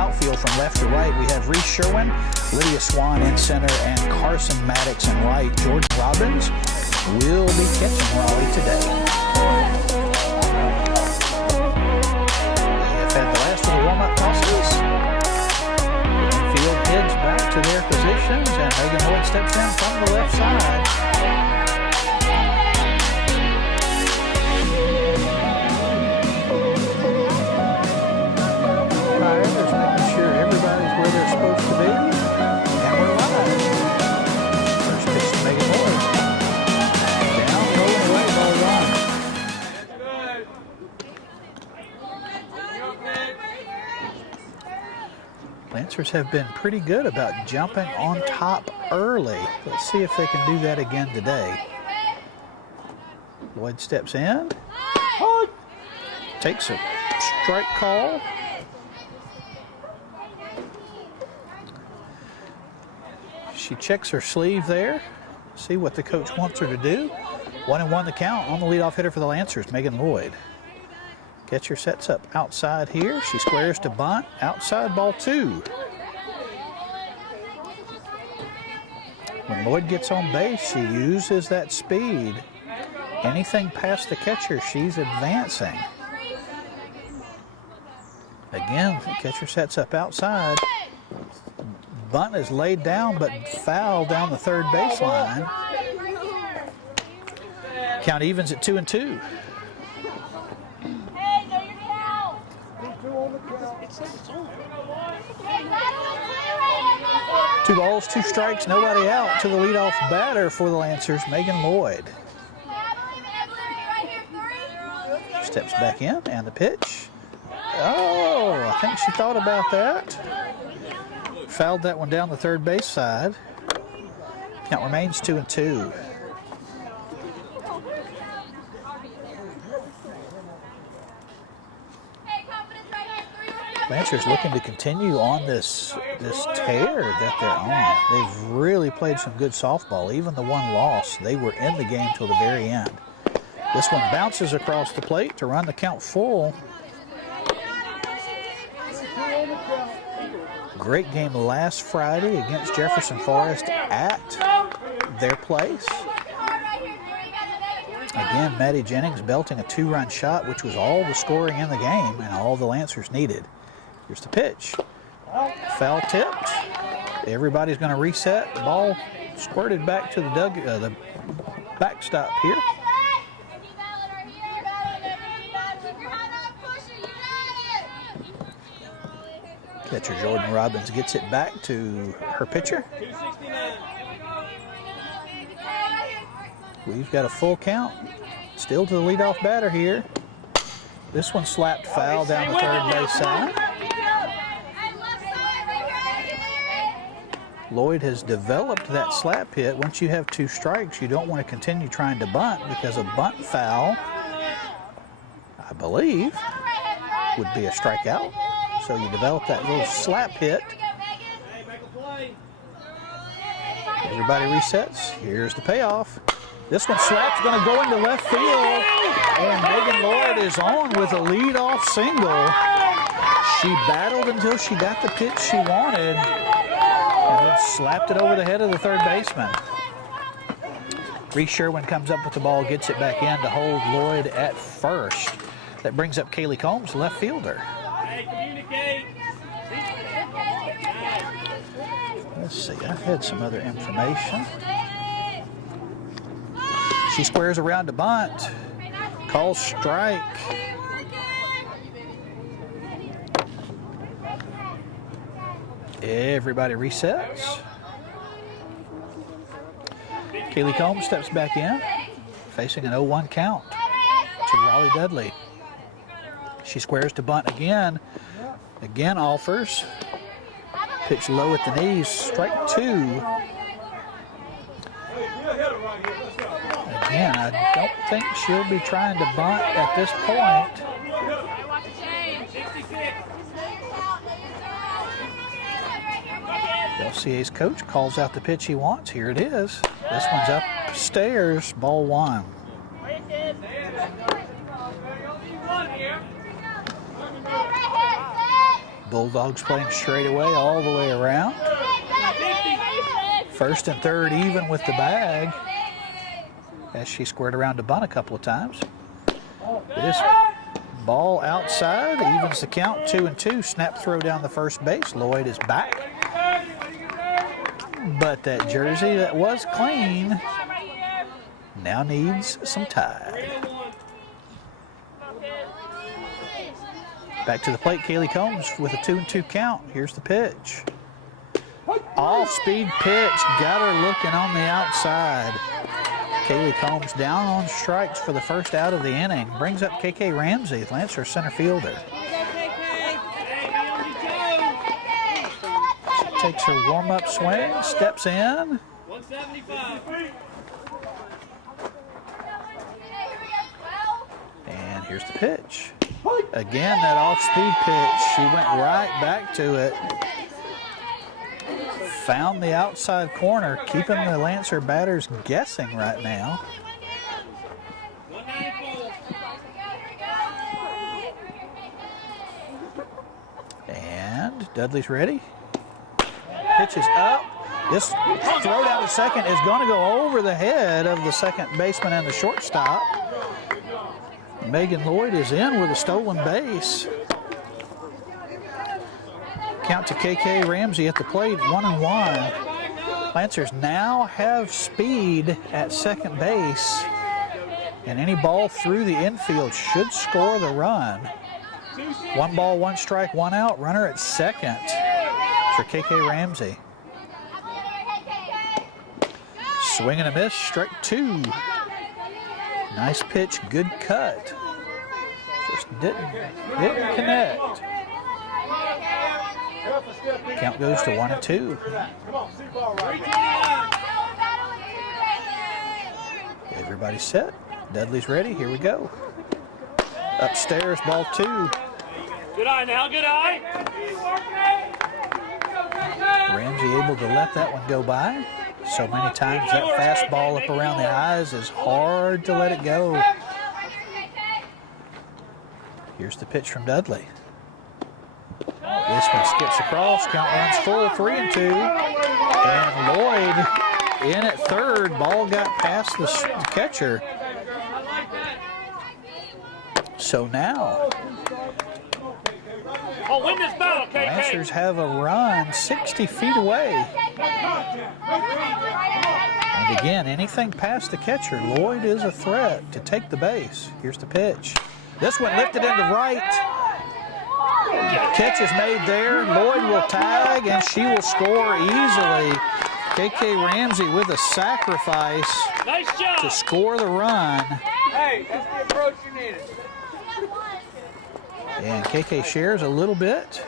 outfield from left to right, we have Reese Sherwin, Lydia Swan in center, and Carson Maddox in right. Jordan Robbins will be catching Raleigh today. They have had the last of the warm-up tosses. Infield heads back to their positions, and Megan Lloyd steps in from the left side. Lancers have been pretty good about jumping on top early. Let's see if they can do that again today. Lloyd steps in, takes a strike call. She checks her sleeve there, see what the coach wants her to do. 1-1 the count on the leadoff hitter for the Lancers, Megan Lloyd. Catcher sets up outside here. She squares to bunt. Outside, ball 2. When Lloyd gets on base, she uses that speed. Anything past the catcher, she's advancing. Again, the catcher sets up outside. Bunt is laid down, but foul down the third baseline. Count evens at 2-2. 2 balls, 2 strikes, nobody out to the leadoff batter for the Lancers, Megan Lloyd. Steps back in, and the pitch. Oh, I think she thought about that. Fouled that one down the third base side. Count remains 2-2. Lancers looking to continue on this tear that they're on. They've really played some good softball. Even the one loss, they were in the game till the very end. This one bounces across the plate to run the count full. Great game last Friday against Jefferson Forest at their place. Again, Maddie Jennings belting a 2-run shot, which was all the scoring in the game and all the Lancers needed. Here's the pitch. Foul tipped. Everybody's going to reset. The ball squirted back to the backstop here. Catcher Jordan Robbins gets it back to her pitcher. We've got a full count. Still to the leadoff batter here. This one slapped foul down the third base side. Lloyd has developed that slap hit. Once you have 2 strikes, you don't want to continue trying to bunt because a bunt foul, I believe, would be a strikeout. So you develop that little slap hit. Everybody resets. Here's the payoff. This one slap's going to go into left field. And Megan Lloyd is on with a leadoff single. She battled until she got the pitch she wanted. And then slapped it over the head of the third baseman. Reese Sherwin comes up with the ball, gets it back in to hold Lloyd at first. That brings up Kaylee Combs, left fielder. Let's see, I've had some other information. She squares around to bunt. Calls strike. Everybody resets. Kaylee Combs steps back in, facing an 0-1 count to Raleigh Dudley. She squares to bunt again. Again offers. Pitch low at the knees, strike 2. Again, I don't think she'll be trying to bunt at this point. LCA's coach calls out the pitch he wants. Here it is. This one's upstairs, ball 1. Bulldogs playing straight away all the way around. First and third even with the bag as she squared around to bunt a couple of times. This ball outside evens the count, 2-2. Snap throw down the first base. Lloyd is back. But that jersey that was clean now needs some Tide. Back to the plate, Kaylee Combs with a 2-2 count. Here's the pitch. Off-speed pitch, got her looking on the outside. Kaylee Combs down on strikes for the first out of the inning. Brings up KK Ramsey, Lancer center fielder. She takes her warm-up swing, steps in. 175. And here's the pitch. Again, that off-speed pitch. She went right back to it. Found the outside corner, keeping the Lancer batters guessing right now. And Dudley's ready. Pitch is up. This throw down to second is going to go over the head of the second baseman and the shortstop. Megan Lloyd is in with a stolen base. Count to KK Ramsey at the plate, 1-1. Lancers now have speed at second base, and any ball through the infield should score the run. 1 ball, 1 strike, 1 out. Runner at second for KK Ramsey. Swing and a miss, strike 2. Nice pitch, good cut. Just didn't connect. Count goes to 1-2. Everybody's set. Dudley's ready. Here we go. Upstairs, ball 2. Good eye now, good eye. Ramsey able to let that one go by. So many times that fastball up around the eyes is hard to let it go. Here's the pitch from Dudley. This one skips across, count runs full, 3-2. And Lloyd in at third. Ball got past the catcher. So now, Win this battle, KK. Lancers have a run 60 feet away. And again, anything past the catcher, Lloyd is a threat to take the base. Here's the pitch. This one lifted into right. Catch is made there. Lloyd will tag, and she will score easily. KK Ramsey with a sacrifice to score the run. Hey, that's the approach you needed. And KK shares a little bit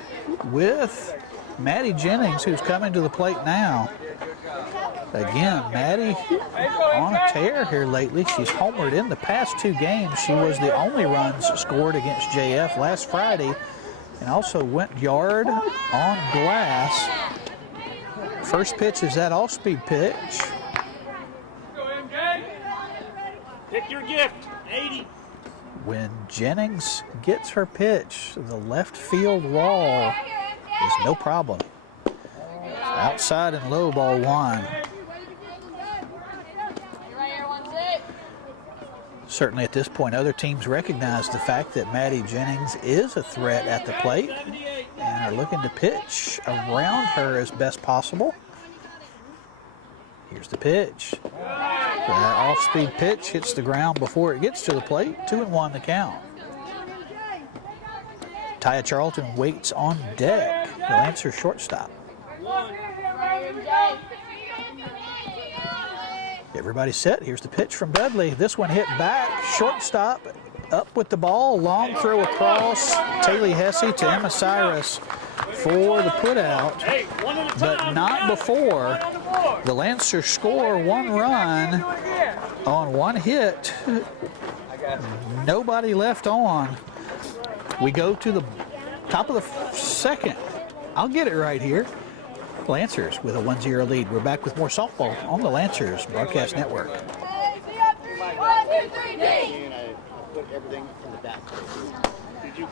with Maddie Jennings, who's coming to the plate now. Again, Maddie on a tear here lately. She's homered in the past 2 games. She was the only runs scored against JF last Friday, and also went yard on glass. First pitch is that off-speed pitch. Pick your gift, 80. When Jennings gets her pitch, the left field wall is no problem. Outside and low, ball 1. Certainly at this point, other teams recognize the fact that Maddie Jennings is a threat at the plate and are looking to pitch around her as best possible. Here's the pitch. That off-speed pitch hits the ground before it gets to the plate. 2-1 the count. Taya Charlton waits on deck. The Lancers shortstop. Everybody's set. Here's the pitch from Dudley. This one hit back. Shortstop up with the ball. Long throw across. Taylor Hesse to Emma Cyrus for the putout. But not before the Lancers score 1 run on 1 hit. Nobody left on. We go to the top of the second. I'll get it right here. Lancers with a 1-0 lead. We're back with more softball on the Lancers Broadcast Network. 1, 2, 3, D. Put everything in the back. Did you?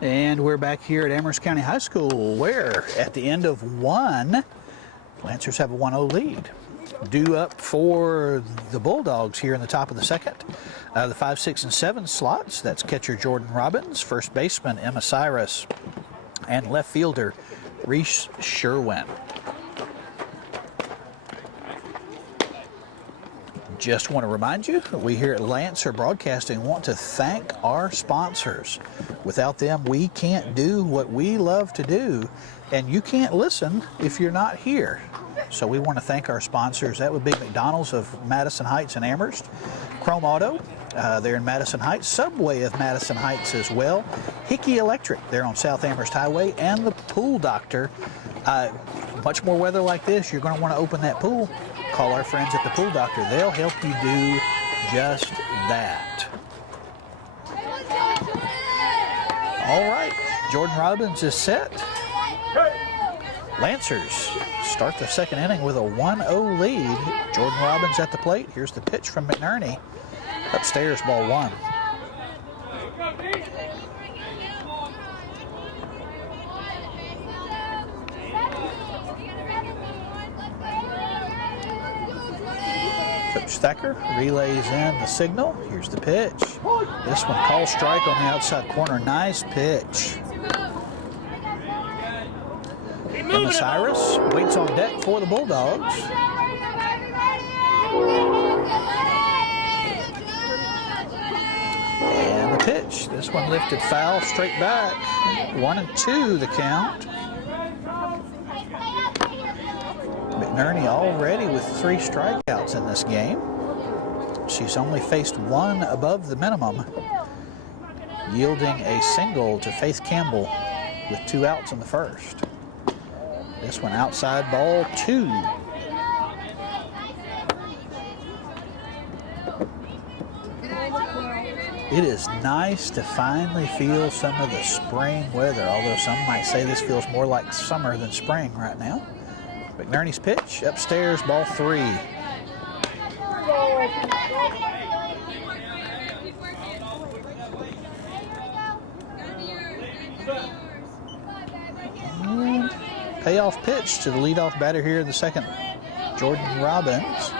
And we're back here at Amherst County High School, where at the end of one, Lancers have a 1-0 lead. Due up for the Bulldogs here in the top of the second. The 5, 6, and 7 slots, that's catcher Jordan Robbins, first baseman Emma Cyrus, and left fielder Reese Sherwin. Just want to remind you, we here at Lancer Broadcasting want to thank our sponsors. Without them, we can't do what we love to do, and you can't listen if you're not here. So we want to thank our sponsors. That would be McDonald's of Madison Heights and Amherst, Chrome Auto, they're in Madison Heights, Subway of Madison Heights as well, Hickey Electric, they're on South Amherst Highway, and the Pool Doctor. Much more weather like this, you're going to want to open that pool. Call our friends at the Pool Doctor. They'll help you do just that. All right, Jordan Robbins is set. Lancers start the second inning with a 1-0 lead. Jordan Robbins at the plate. Here's the pitch from McNerney. Upstairs, ball 1. Coach Thacker relays in the signal. Here's the pitch. This one called strike on the outside corner. Nice pitch. Emma Cyrus waits on deck for the Bulldogs. And the pitch. This one lifted foul straight back. 1-2 the count. McNerney already with 3 strikeouts in this game. She's only faced 1 above the minimum, yielding a single to Faith Campbell with 2 outs in the first. This one outside, ball 2. It is nice to finally feel some of the spring weather, although some might say this feels more like summer than spring right now. McNerney's pitch, upstairs, ball 3. And payoff pitch to the leadoff batter here in the second. Jordan Robbins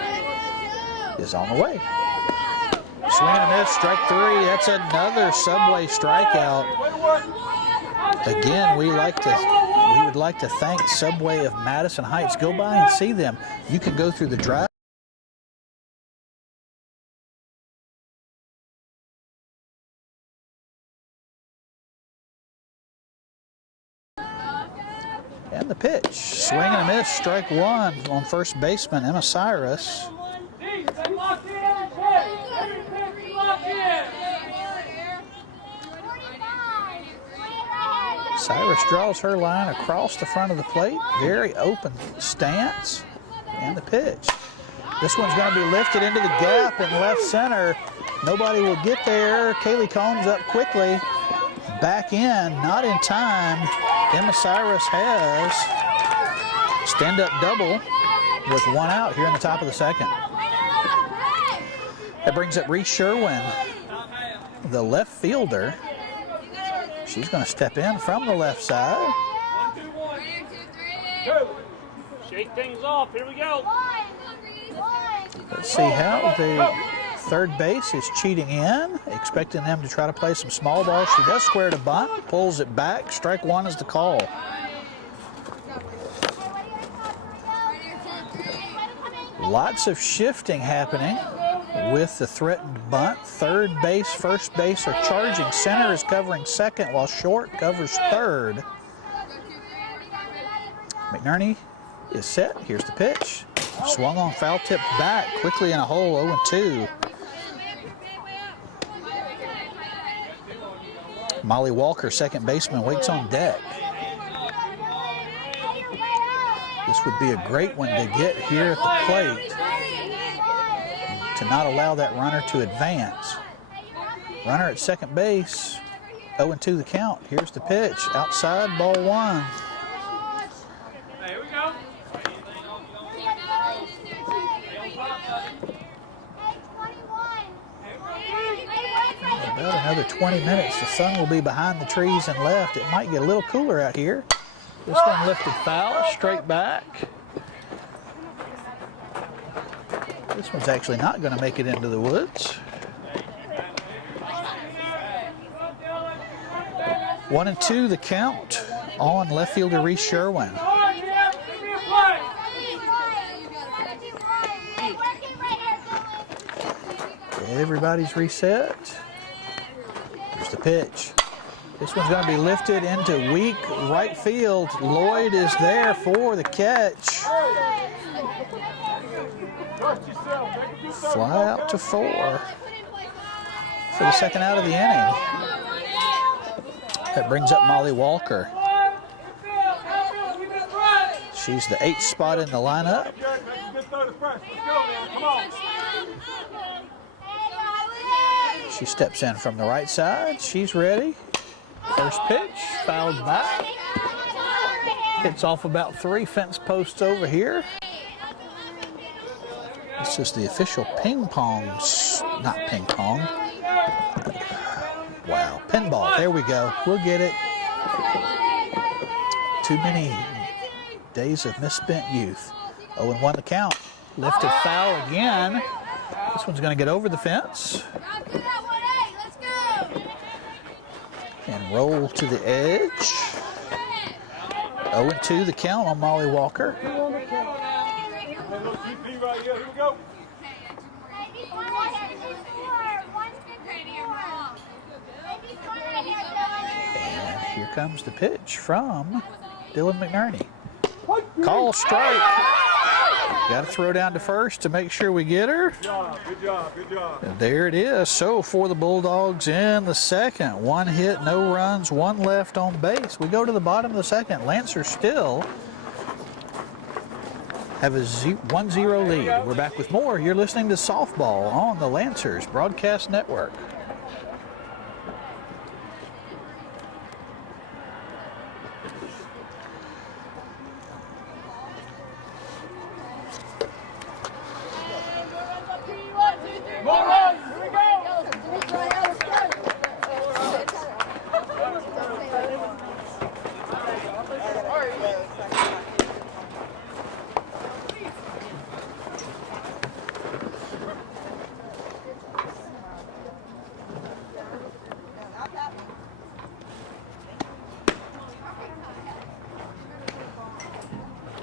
is on the way. Swing and a miss, strike 3. That's another Subway strikeout. Again, we would like to thank Subway of Madison Heights. Go by and see them. You can go through the drive. And the pitch. Swing and a miss, strike 1 on first baseman Emma Cyrus. Cyrus draws her line across the front of the plate. Very open stance. And the pitch. This one's going to be lifted into the gap in left center. Nobody will get there. Kaylee Combs up quickly. Back in, not in time. Emma Cyrus has stand-up double with 1 out here in the top of the second. That brings up Reese Sherwin, the left fielder. She's going to step in from the left side. Shake things off. Here we go. Let's see how the third base is cheating in, expecting them to try to play some small ball. She does square to bunt, pulls it back. Strike 1 is the call. Lots of shifting happening with the threatened bunt. Third base, first base are charging. Center is covering second while short covers third. McNerney is set. Here's the pitch. Swung on, foul tipped back quickly in a hole, 0-2. Molly Walker, second baseman, waits on deck. This would be a great one to get here at the plate to not allow that runner to advance. Runner at second base, 0-2 the count. Here's the pitch, outside, ball one. Here we go. About another 20 minutes. The sun will be behind the trees and left. It might get a little cooler out here. This one lifted foul, straight back. This one's actually not going to make it into the woods. 1-2 the count on left fielder Reese Sherwin. Everybody's reset. Here's the pitch. This one's going to be lifted into weak right field. Lloyd is there for the catch. Fly out to 4 for the second out of the inning. That brings up Molly Walker. She's the 8th spot in the lineup. She steps in from the right side. She's ready. First pitch, fouled back. Hits off about 3 fence posts over here. This is the official ping pong, not ping pong. Wow, pinball, there we go. We'll get it. Too many days of misspent youth. 0-1 the count. Lifted foul again. This one's going to get over the fence. And roll to the edge. 0-2 the count on Molly Walker. And here comes the pitch from Dylan McNerney. Call strike. Got to throw down to first to make sure we get her. Good job, good job, good job. And there it is. So for the Bulldogs in the second. 1 hit, no runs, 1 left on base. We go to the bottom of the second. Lancers still have a 1-0 lead. We're back with more. You're listening to Softball on the Lancers Broadcast Network.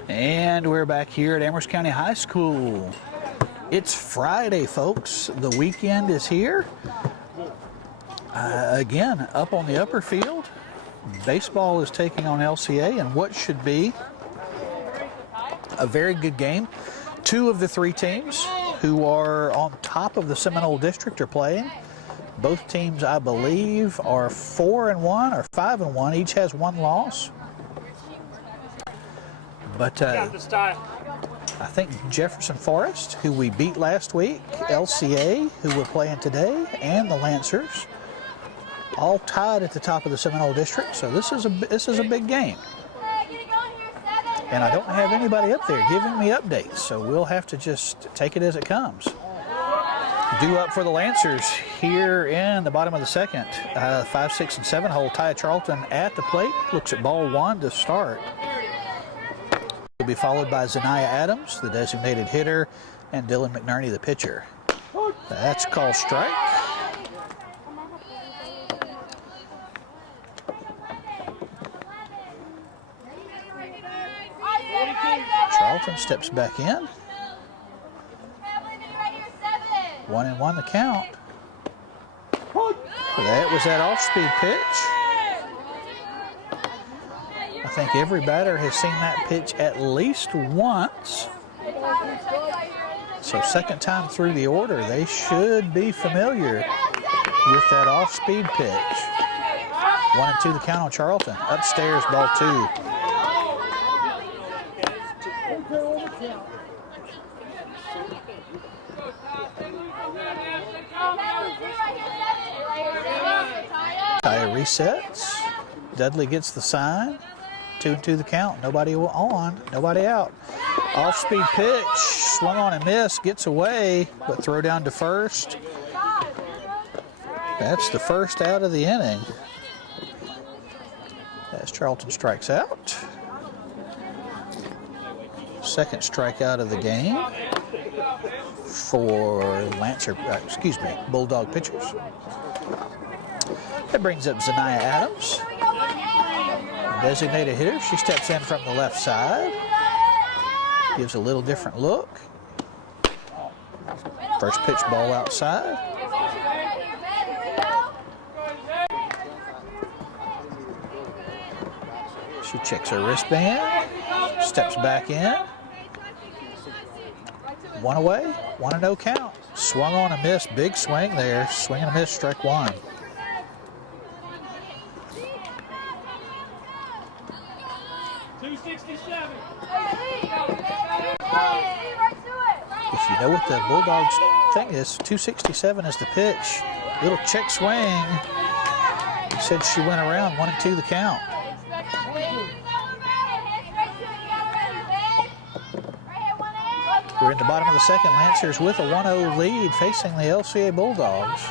And we're back here at Amherst County High School. It's Friday, folks. The weekend is here. Again, up on the upper field, baseball is taking on LCA in what should be a very good game. 2 of the 3 teams who are on top of the Seminole District are playing. Both teams, I believe, are 4-1 or 5-1. Each has 1 loss. But I think Jefferson Forest, who we beat last week, LCA, who we're playing today, and the Lancers, all tied at the top of the Seminole District. So this is a big game. And I don't have anybody up there giving me updates, so we'll have to just take it as it comes. Due up for the Lancers here in the bottom of the second. 5, 6, and 7 hole. Ty Charlton at the plate. Looks at ball 1 to start. Will be followed by Zaniah Adams, the designated hitter, and Dylan McNerney, the pitcher. That's called strike. Charlton steps back in. 1-1 the count. That was that off-speed pitch. I think every batter has seen that pitch at least once. So second time through the order, they should be familiar with that off-speed pitch. 1-2 the count on Charlton. Upstairs, ball 2. resets. Dudley gets the sign. 2-2 the count. Nobody on, nobody out. Off-speed pitch, swung on and missed, gets away, but throw down to first. That's the first out of the inning. As Charlton strikes out. Second strikeout of the game for Bulldog pitchers. That brings up Zaniah Adams. Designated hitter. She steps in from the left side. Gives a little different look. First pitch ball outside. She checks her wristband. Steps back in. 1 away. 1-0 count. Swung on a miss. Big swing there. Swing and a miss. Strike one. If you know what the Bulldogs thing is, 267 is the pitch. Little check swing. He said she went around 1-2 the count. We're in the bottom of the second. Lancers with a 1-0 lead facing the LCA Bulldogs.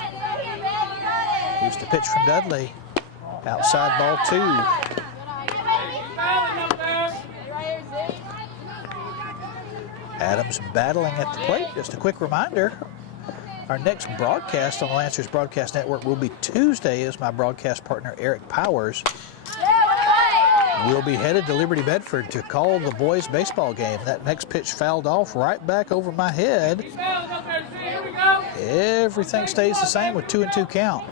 Here's the pitch from Dudley. Outside ball 2. Adams battling at the plate. Just a quick reminder, our next broadcast on the Lancers Broadcast Network will be Tuesday as my broadcast partner Eric Powers will be headed to Liberty Bedford to call the boys baseball game. That next pitch fouled off right back over my head. Everything stays the same with 2-2 count.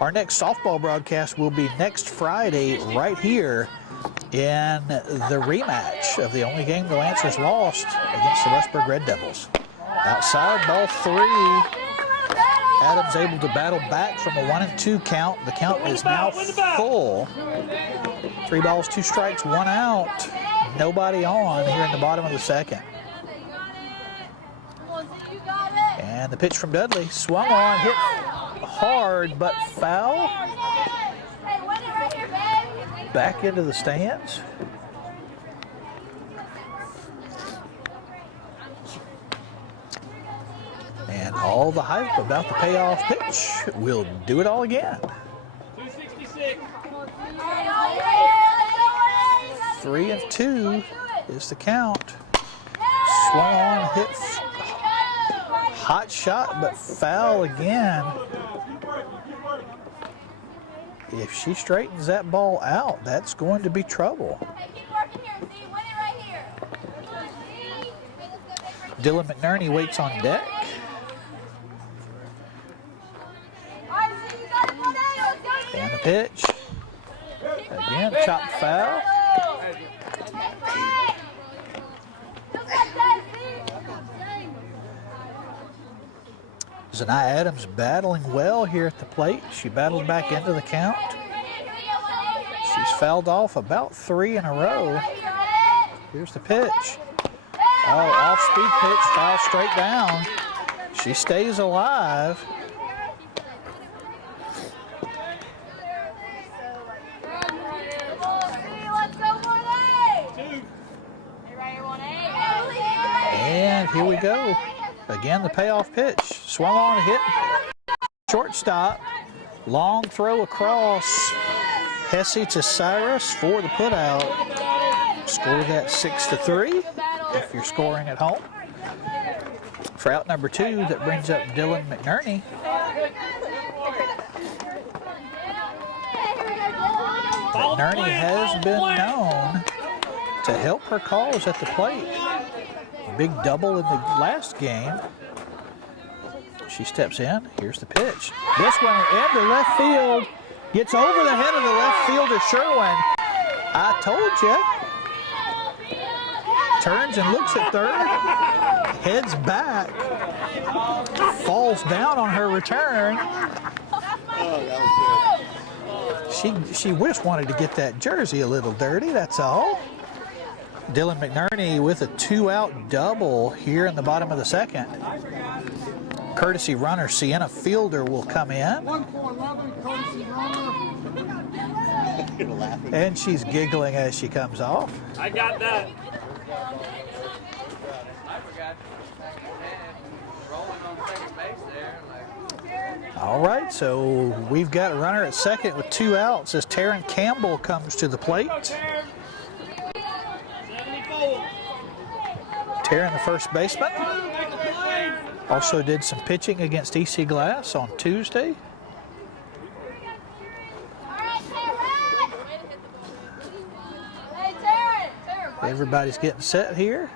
Our next softball broadcast will be next Friday right here in the rematch of the only game the Lancers lost against the Lynchburg Red Devils. Outside ball 3. Adams able to battle back from a 1-2 count. The count is now full. 3 balls, 2 strikes, 1 out. Nobody on here in the bottom of the second. And the pitch from Dudley, swung on, hit hard but foul. Back into the stands. And all the hype about the payoff pitch. We'll do it all again. 266. 3-2 is the count. Swung on, hit hot shot, but foul again. If she straightens that ball out, that's going to be trouble. Dylan McNerney waits on deck. And the pitch. Again, chopped foul. Zaniah Adams battling well here at the plate. She battled back into the count. She's fouled off about 3 in a row. Here's the pitch. Oh, off-speed pitch, foul straight down. She stays alive. And here we go. Again, the payoff pitch. Swung on, hit shortstop. Long throw across. Hesse to Cyrus for the putout. Score that 6-3 if you're scoring at home. For out number 2, that brings up Dylan McNerney. McNerney has been known to help her calls at the plate. Big double in the last game. She steps in. Here's the pitch. This one into left field. Gets over the head of the left fielder, Sherwin. I told you. Turns and looks at third. Heads back. Falls down on her return. She wanted to get that jersey a little dirty, that's all. Dylan McNerney with a 2-out double here in the bottom of the second. courtesy runner, Sienna Fielder, will come in. 1-4-11, courtesy runner. And she's giggling as she comes off. I got that. All right, so we've got a runner at second with 2 outs as Taryn Campbell comes to the plate. 74. Taryn, the first baseman, also did some pitching against EC Glass on Tuesday. Everybody's getting set here.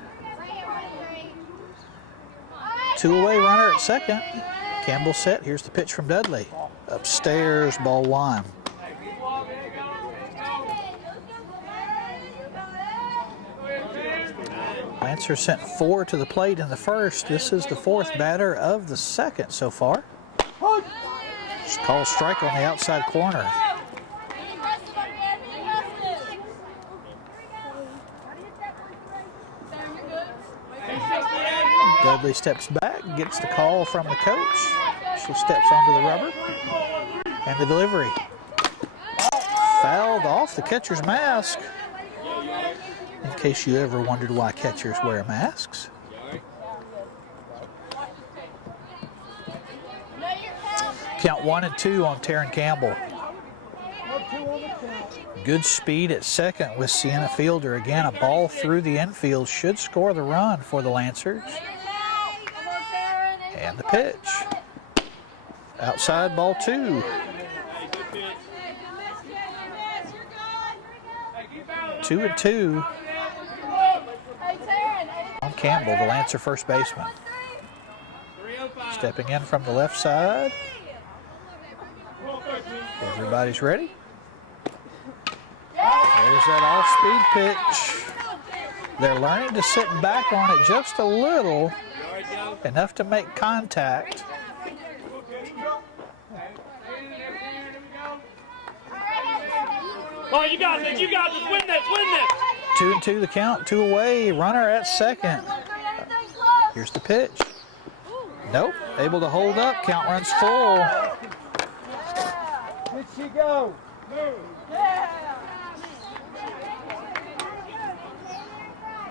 2 away runner at second. Campbell set. Here's the pitch from Dudley. Upstairs, ball 1. Lancers sent 4 to the plate in the first. This is the 4th batter of the second so far. Just called strike on the outside corner. Dudley steps back, gets the call from the coach. She steps onto the rubber. And the delivery. Fouled off the catcher's mask. In case you ever wondered why catchers wear masks. Count 1 and 2 on Taryn Campbell. Good speed at second with Sienna Fielder. Again, a ball through the infield should score the run for the Lancers. And the pitch. Outside, ball 2. 2 and 2 on Campbell, the Lancer first baseman. Stepping in from the left side. Everybody's ready. There's that off-speed pitch. They're learning to sit back on it just a little, enough to make contact. Oh, you got this, win this. 2 and 2 the count, 2 away, runner at second. Here's the pitch. Nope, able to hold up, count runs full. Did she go?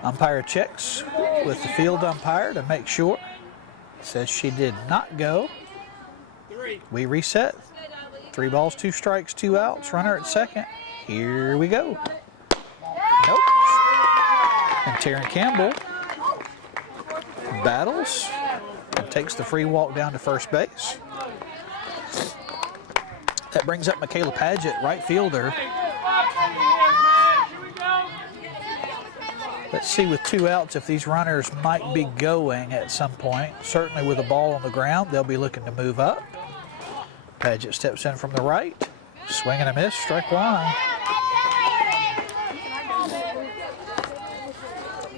Umpire checks with the field umpire to make sure. Says she did not go. We reset. 3 balls, 2 strikes, 2 outs, runner at second. Here we go. Nope. And Taryn Campbell battles and takes the free walk down to first base. That brings up Michaela Paget, right fielder. Let's see with 2 outs if these runners might be going at some point. Certainly with a ball on the ground, they'll be looking to move up. Paget steps in from the right. Swing and a miss, strike 1.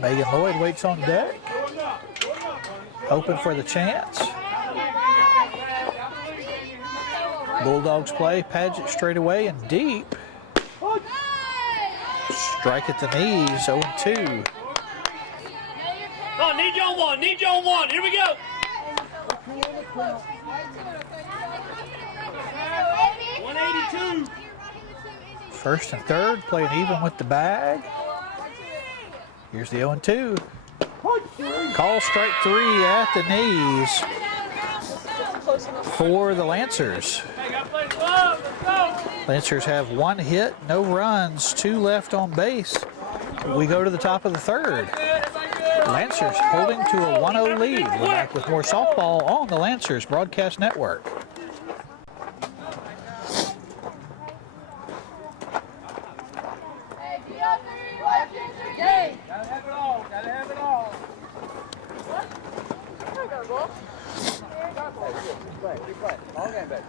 Megan Lloyd waits on deck, hoping for the chance. Bulldogs play, Paget straight away and deep. Strike at the knees, 0-2. Oh, need you on one, here we go. 182. First and third, playing even with the bag. Here's the 0-2. Call strike 3 at the knees for the Lancers. Lancers have 1 hit, no runs, 2 left on base. We go to the top of the third. Lancers holding to a 1-0 lead. We're back with more softball on the Lancers Broadcast Network. Gotta have it all. Keep playing. All game, baby.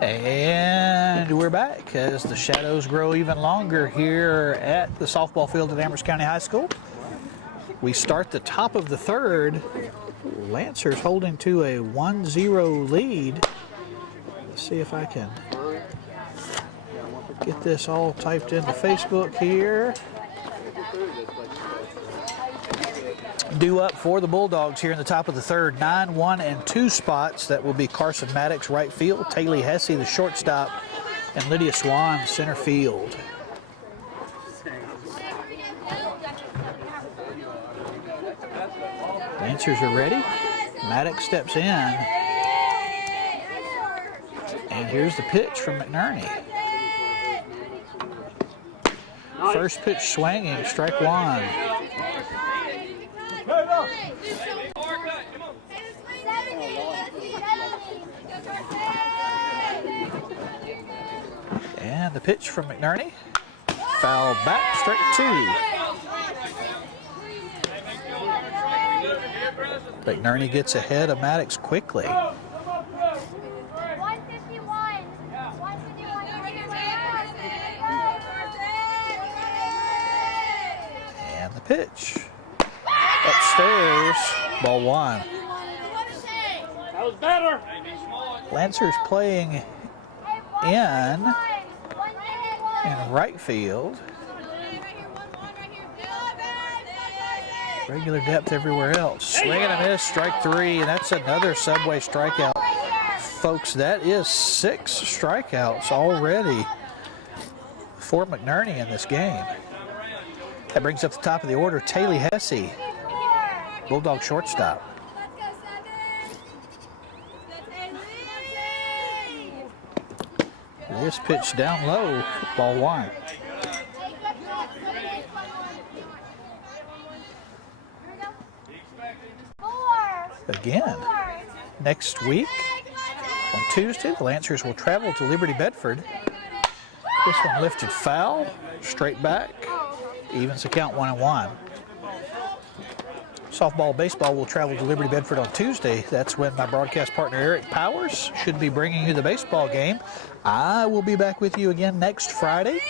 And we're back as the shadows grow even longer here at the softball field at Amherst County High School. We start the top of the third. Lancers holding to a 1-0 lead. Let's see if I can get this all typed into Facebook here. Due up for the Bulldogs here in the top of the third. 9, 1, and 2 spots. That will be Carson Maddox, right field. Taylor Hesse, the shortstop, and Lydia Swan, center field. Lancers are ready. Maddox steps in. And here's the pitch from McNerney. First pitch swinging, strike one. And the pitch from McNerney. Foul back, strike two. McNerney gets ahead of Maddox quickly. And the pitch. Upstairs, ball one. That was better. Lancers playing in right field. Regular depth everywhere else. Swing and a miss, strike three, and that's another Subway strikeout. Folks, that is 6 strikeouts already for McNerney in this game. That brings up the top of the order, Taylor Hesse, Bulldog shortstop. This pitch down low, ball one. Again, next week on Tuesday, the Lancers will travel to Liberty Bedford. This one lifted foul, straight back, evens the count 1-1. Softball, baseball will travel to Liberty Bedford on Tuesday. That's when my broadcast partner Eric Powers should be bringing you the baseball game. I will be back with you again next Friday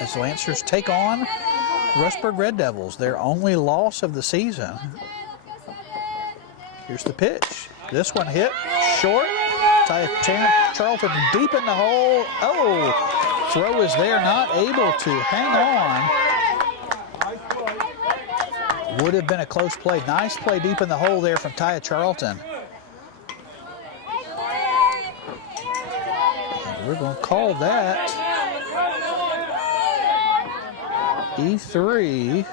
as the Lancers take on Rustburg Red Devils, their only loss of the season. Here's the pitch. This one hit short. Charlton deep in the hole. Oh, throw is there, not able to hang on. Would have been a close play. Nice play deep in the hole there from Taya Charlton. And we're going to call that E3.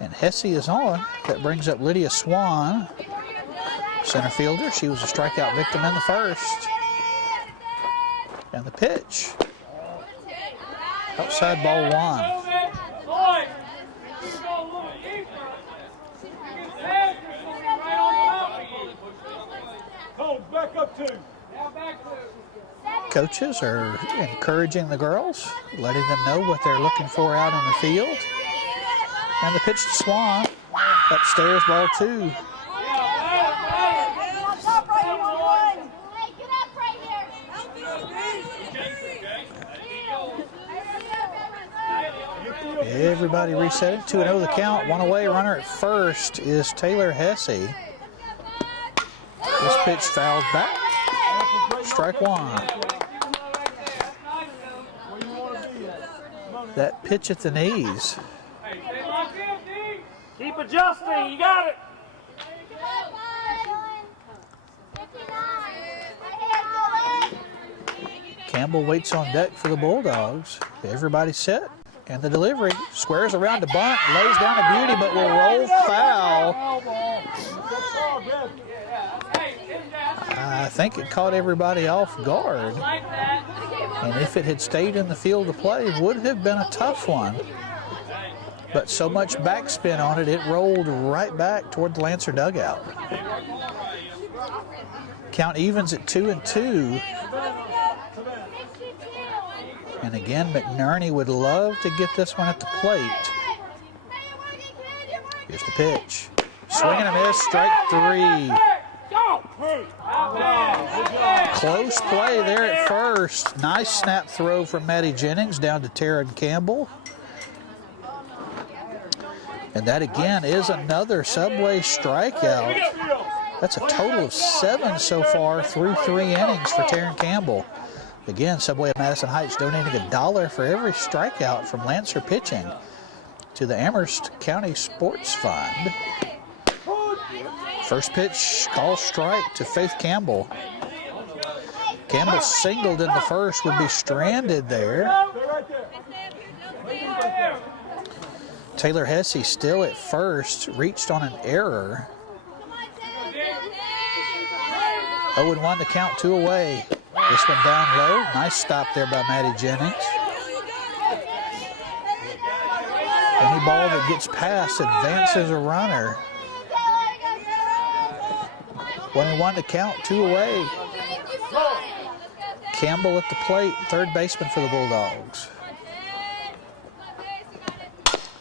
And Hesse is on. That brings up Lydia Swan, center fielder. She was a strikeout victim in the first. And the pitch. Outside ball one. Coaches are encouraging the girls, letting them know what they're looking for out in the field. And the pitch to Swan, upstairs, ball two. Everybody resetting, 2-0 the count, one away, runner at first is Taylor Hesse. This pitch fouled back, strike one. That pitch at the knees. Keep adjusting, you got it. Campbell waits on deck for the Bulldogs. Everybody's set. And the delivery squares around to bunt, lays down a beauty, but will roll foul. I think it caught everybody off guard. And if it had stayed in the field of play, it would have been a tough one. But so much backspin on it, it rolled right back toward the Lancer dugout. Count evens at 2-2. And again, McNerney would love to get this one at the plate. Here's the pitch. Swing and a miss, strike three. Close play there at first. Nice snap throw from Maddie Jennings down to Taryn Campbell. And that again is another Subway strikeout. That's a total of 7 so far through 3 innings for Taryn Campbell. Again, Subway of Madison Heights donating $1 for every strikeout from Lancer pitching to the Amherst County Sports Fund. First pitch, call strike to Faith Campbell. Campbell singled in the first, would be stranded there. Taylor Hesse still at first, reached on an error. 0-1 to count, 2 away. This one down low. Nice stop there by Maddie Jennings. Any ball that gets past advances a runner. 1-1 to count, 2 away. Campbell at the plate, third baseman for the Bulldogs.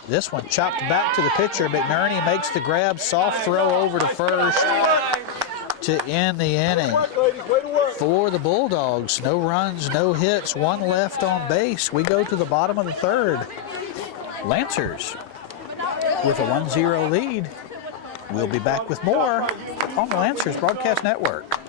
This one chopped back to the pitcher. McNerney makes the grab, soft throw over to first to end the inning. For the Bulldogs, no runs, no hits, 1 left on base. We go to the bottom of the third. Lancers with a 1-0 lead. We'll be back with more on the Lancers Broadcast Network.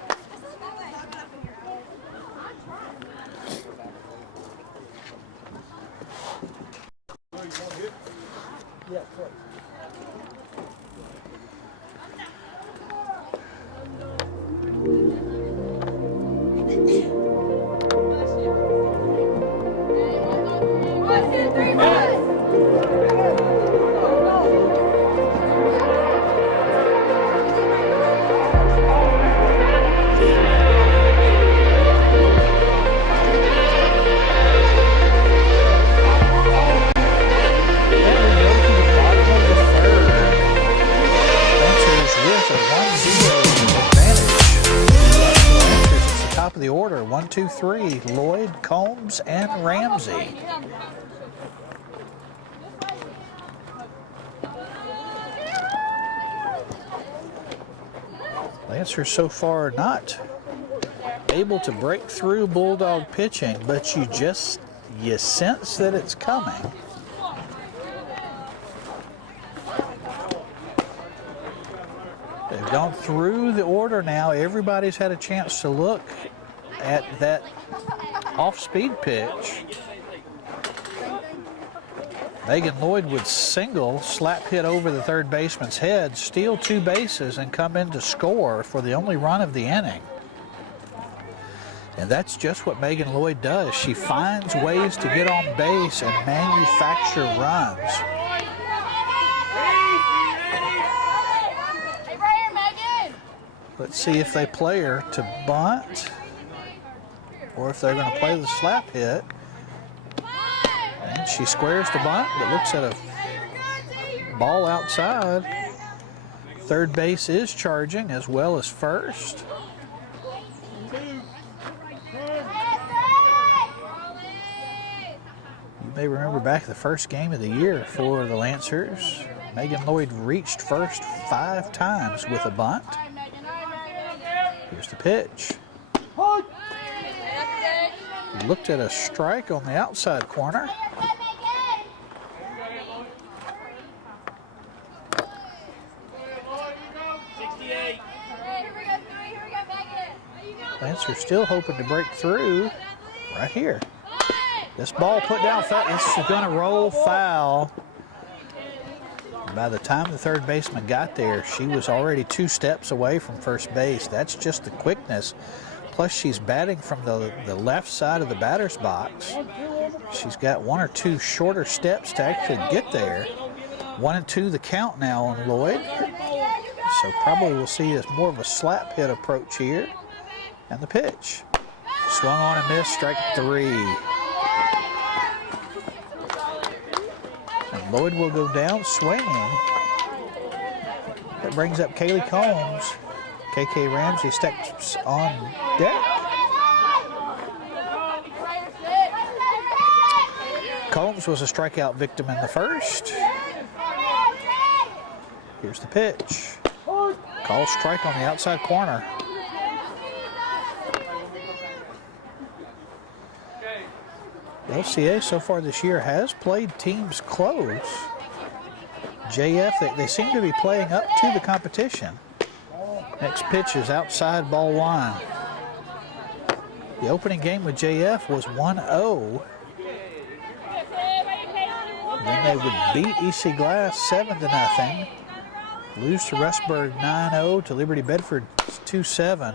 Top of the order, 1, 2, 3, Lloyd, Combs, and Ramsey. Lancers so far not able to break through Bulldog pitching, but you sense that it's coming. They've gone through the order now. Everybody's had a chance to look at that off-speed pitch. Megan Lloyd would single, slap hit over the third baseman's head, steal 2 bases, and come in to score for the only run of the inning. And that's just what Megan Lloyd does. She finds ways to get on base and manufacture runs. Let's see if they play her to bunt or if they're going to play the slap hit. And she squares the bunt, but looks at a ball outside. Third base is charging as well as first. You may remember back the first game of the year for the Lancers, Megan Lloyd reached first 5 times with a bunt. Here's the pitch. Looked at a strike on the outside corner. Lancers still hoping to break through right here. This ball put down foul. This is going to roll foul. By the time the third baseman got there, she was already 2 steps away from first base. That's just the quickness. Plus, she's batting from the left side of the batter's box. She's got 1 or 2 shorter steps to actually get there. 1 and 2 the count now on Lloyd. So probably we'll see more of a slap hit approach here. And the pitch. Swung on and missed, strike 3. And Lloyd will go down swinging. That brings up Kaylee Combs. KK Ramsey steps on deck. Combs was a strikeout victim in the first. Here's the pitch. Call strike on the outside corner. LCA so far this year has played teams close. JF, they seem to be playing up to the competition. Next pitch is outside, ball one. The opening game with JF was 1-0. Then they would beat EC Glass 7-0. Lose to Rustburg 9-0, to Liberty Bedford 2-7.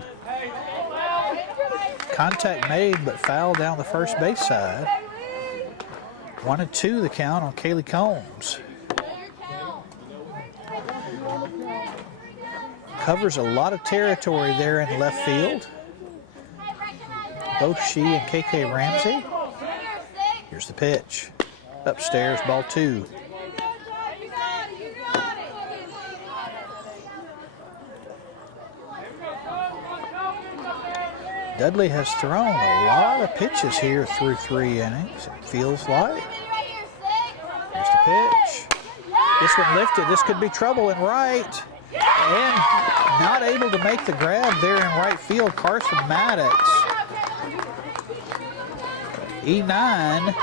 Contact made, but foul down the first base side. 1-2 the count on Kaylee Combs. Covers a lot of territory there in left field. Both she and KK Ramsey. Here's the pitch. Upstairs, ball two. Dudley has thrown a lot of pitches here through 3 innings, it feels like. Here's the pitch. This one lifted. This could be trouble in right. And not able to make the grab there in right field, Carson Maddox. E9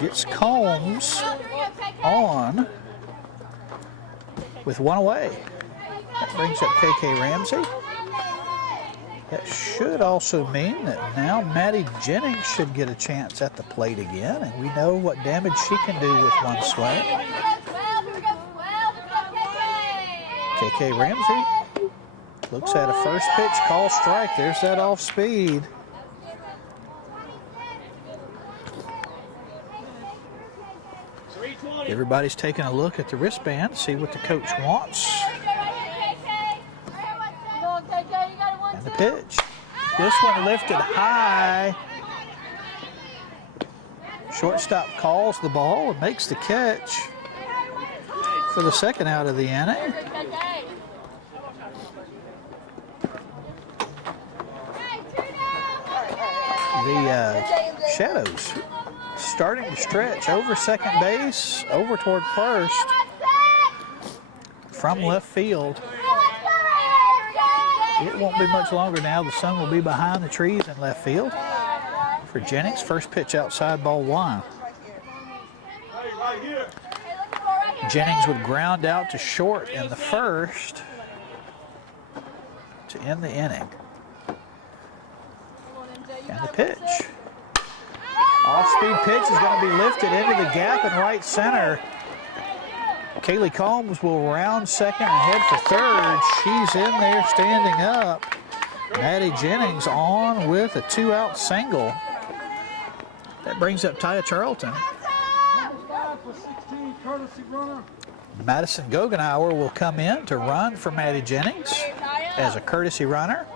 gets Combs on with one away. That brings up KK Ramsey. That should also mean that now Maddie Jennings should get a chance at the plate again, and we know what damage she can do with one swing. KK Ramsey looks at a first pitch, call strike. There's that off speed. Everybody's taking a look at the wristband, see what the coach wants. And the pitch. This one lifted high. Shortstop calls the ball and makes the catch for the second out of the inning. The Shadows starting to stretch over second base, over toward first from left field. It won't be much longer now. The sun will be behind the trees in left field. For Jennings, first pitch outside, ball one. Jennings would ground out to short in the first to end the inning. And the pitch. Off-speed pitch is going to be lifted into the gap in right center. Kaylee Combs will round second and head for third. She's in there standing up. Maddie Jennings on with a 2-out single. That brings up Taya Charlton. Madison Goggenauer will come in to run for Maddie Jennings as a courtesy runner,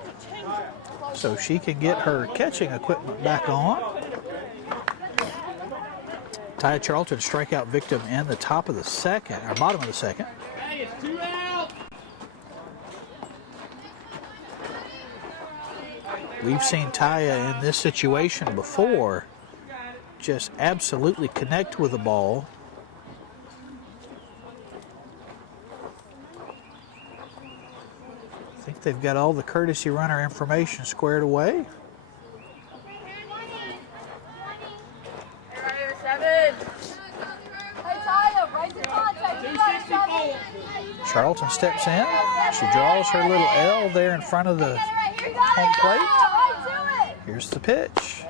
so she can get her catching equipment back on. Taya Charlton, strikeout victim in the top of the second, or bottom of the second. Hey, it's 2 out. We've seen Taya in this situation before, just absolutely connect with the ball. I think they've got all the courtesy runner information squared away. Charlton steps in. She draws her little L there in front of the home plate. Here's the pitch.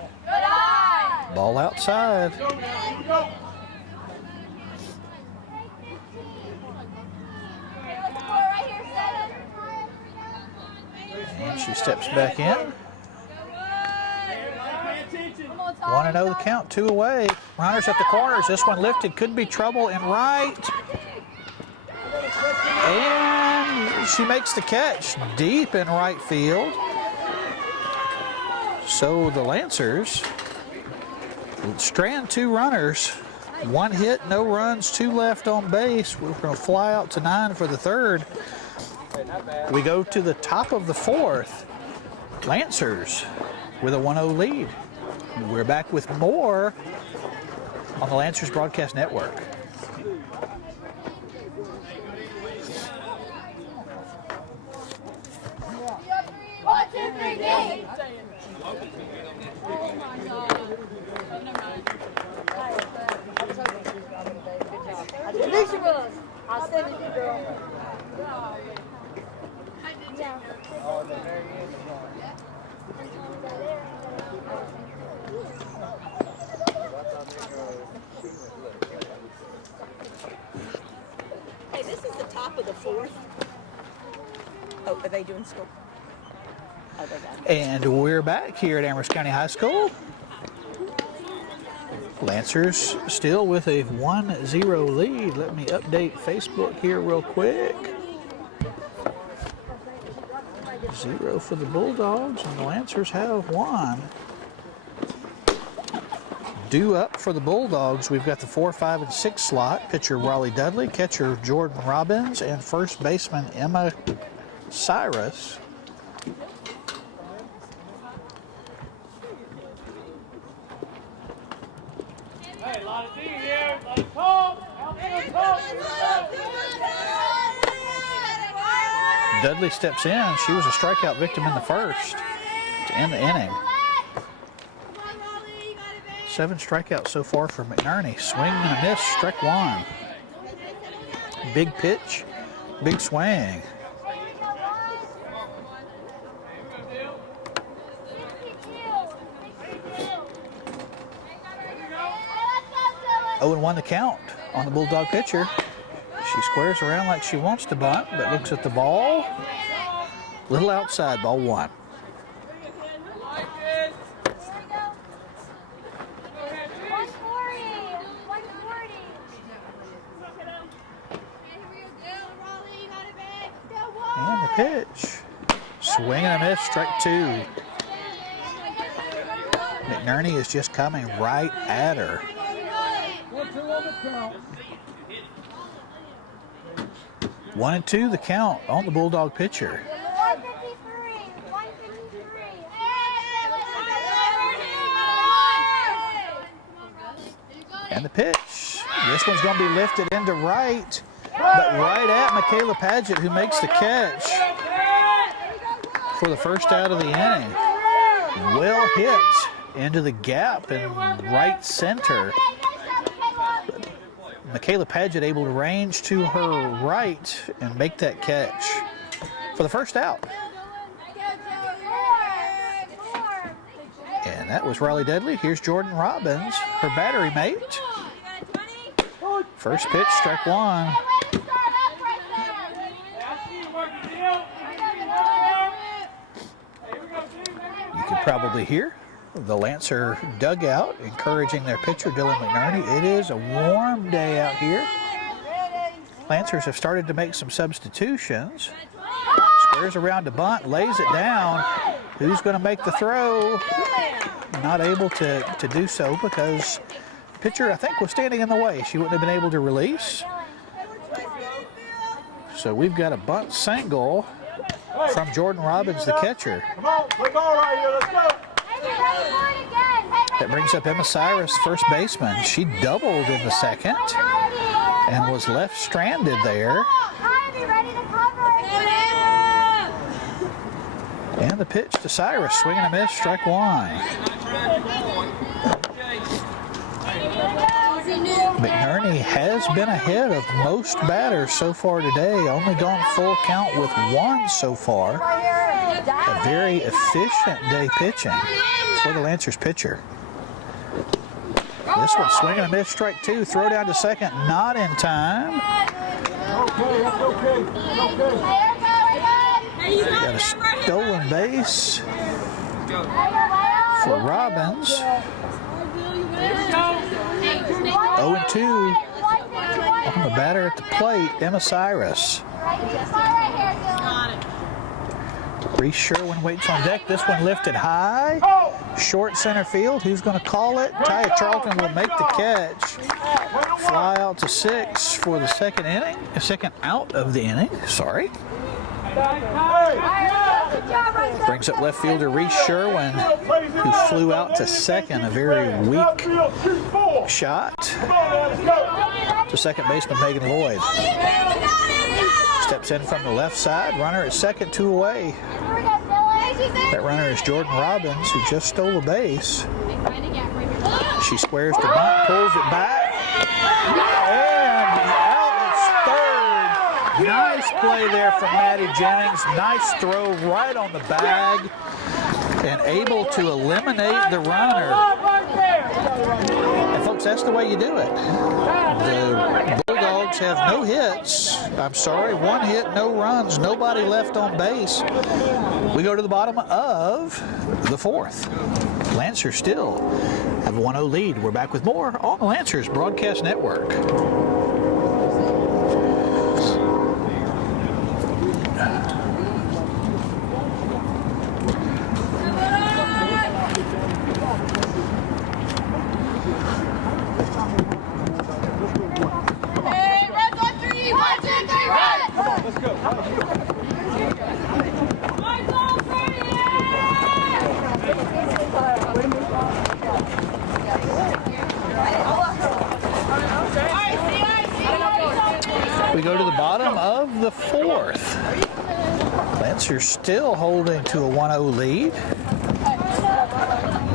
Ball outside. And she steps back in. 1-0 the count, 2 away. Runners at the corners. This one lifted, could be trouble in right. And she makes the catch deep in right field. So the Lancers strand 2 runners. 1 hit, no runs, 2 left on base. We're going to fly out to 9 for the third. We go to the top of the fourth. Lancers with a 1-0 lead. We're back with more on the Lancers Broadcast Network. Oh, are they doing school? Oh, they got it. And we're back here at Amherst County High School. Lancers still with a 1-0 lead. Let me update Facebook here real quick. 0 for the Bulldogs, and the Lancers have 1. Due up for the Bulldogs, we've got the 4, 5, and 6 slot. Pitcher Raleigh Dudley, catcher Jordan Robbins, and first baseman Emma Cyrus. Hey, a lot of D here. Let it talk. Dudley steps in. She was a strikeout victim in the first to end the inning. 7 strikeouts so far for McNerney. Swing and a miss, strike 1. Big pitch, big swing. Oh, and 1 the count on the Bulldog pitcher. She squares around like she wants to bunt, but looks at the ball. Little outside, ball 1. And the pitch. Swing and a miss, strike 2. McNerney is just coming right at her. 1-2 the count on the Bulldog pitcher. And the pitch. This one's going to be lifted into right, but right at Michaela Paget, who makes the catch for the first out of the inning. Well hit into the gap in right center. Michaela Paget able to range to her right and make that catch for the first out. And that was Raleigh Dudley. Here's Jordan Robbins, her battery mate. First pitch, strike 1. You can probably hear the Lancer dugout encouraging their pitcher, Dylan McNerney. It is a warm day out here. Lancers have started to make some substitutions. Squares around to bunt, lays it down. Who's going to make the throw? Not able to do so because the pitcher, I think, was standing in the way. She wouldn't have been able to release. So we've got a bunt single from Jordan Robbins, the catcher. Come on, play ball right here, let's go. That brings up Emma Cyrus, first baseman. She doubled in the second and was left stranded there. And the pitch to Cyrus, swing and a miss, strike 1. McNerney has been ahead of most batters so far today, only gone full count with 1 so far. A very efficient day pitching for the Lancers pitcher. This one, swing and a miss, strike 2. Throw down to second, not in time. Okay, that's okay. Got a stolen base for Robbins. 0-2 on the batter at the plate, Emma Cyrus. Reese Sherwin waits on deck. This one lifted high. Short center field. Who's going to call it? Taya Charlton will make the catch. Fly out to 6 for the second out of the inning. Sorry. Brings up left fielder Reese Sherwin, who flew out to second. A very weak shot to second baseman Megan Lloyd. Steps in from the left side. Runner at second, 2 away. That runner is Jordan Robbins, who just stole a base. She squares to bunt, pulls it back, and out at third. Nice play there from Maddie Jennings. Nice throw right on the bag, and able to eliminate the runner. And folks, that's the way you do it. The Bulldogs Bulldogs have no hits. I'm sorry, 1 hit, no runs, nobody left on base. We go to the bottom of the 4th. Lancers still have a 1-0 lead. We're back with more on the Lancers Broadcast Network. We go to the bottom of the 4th. Lancers still holding to a 1-0 lead.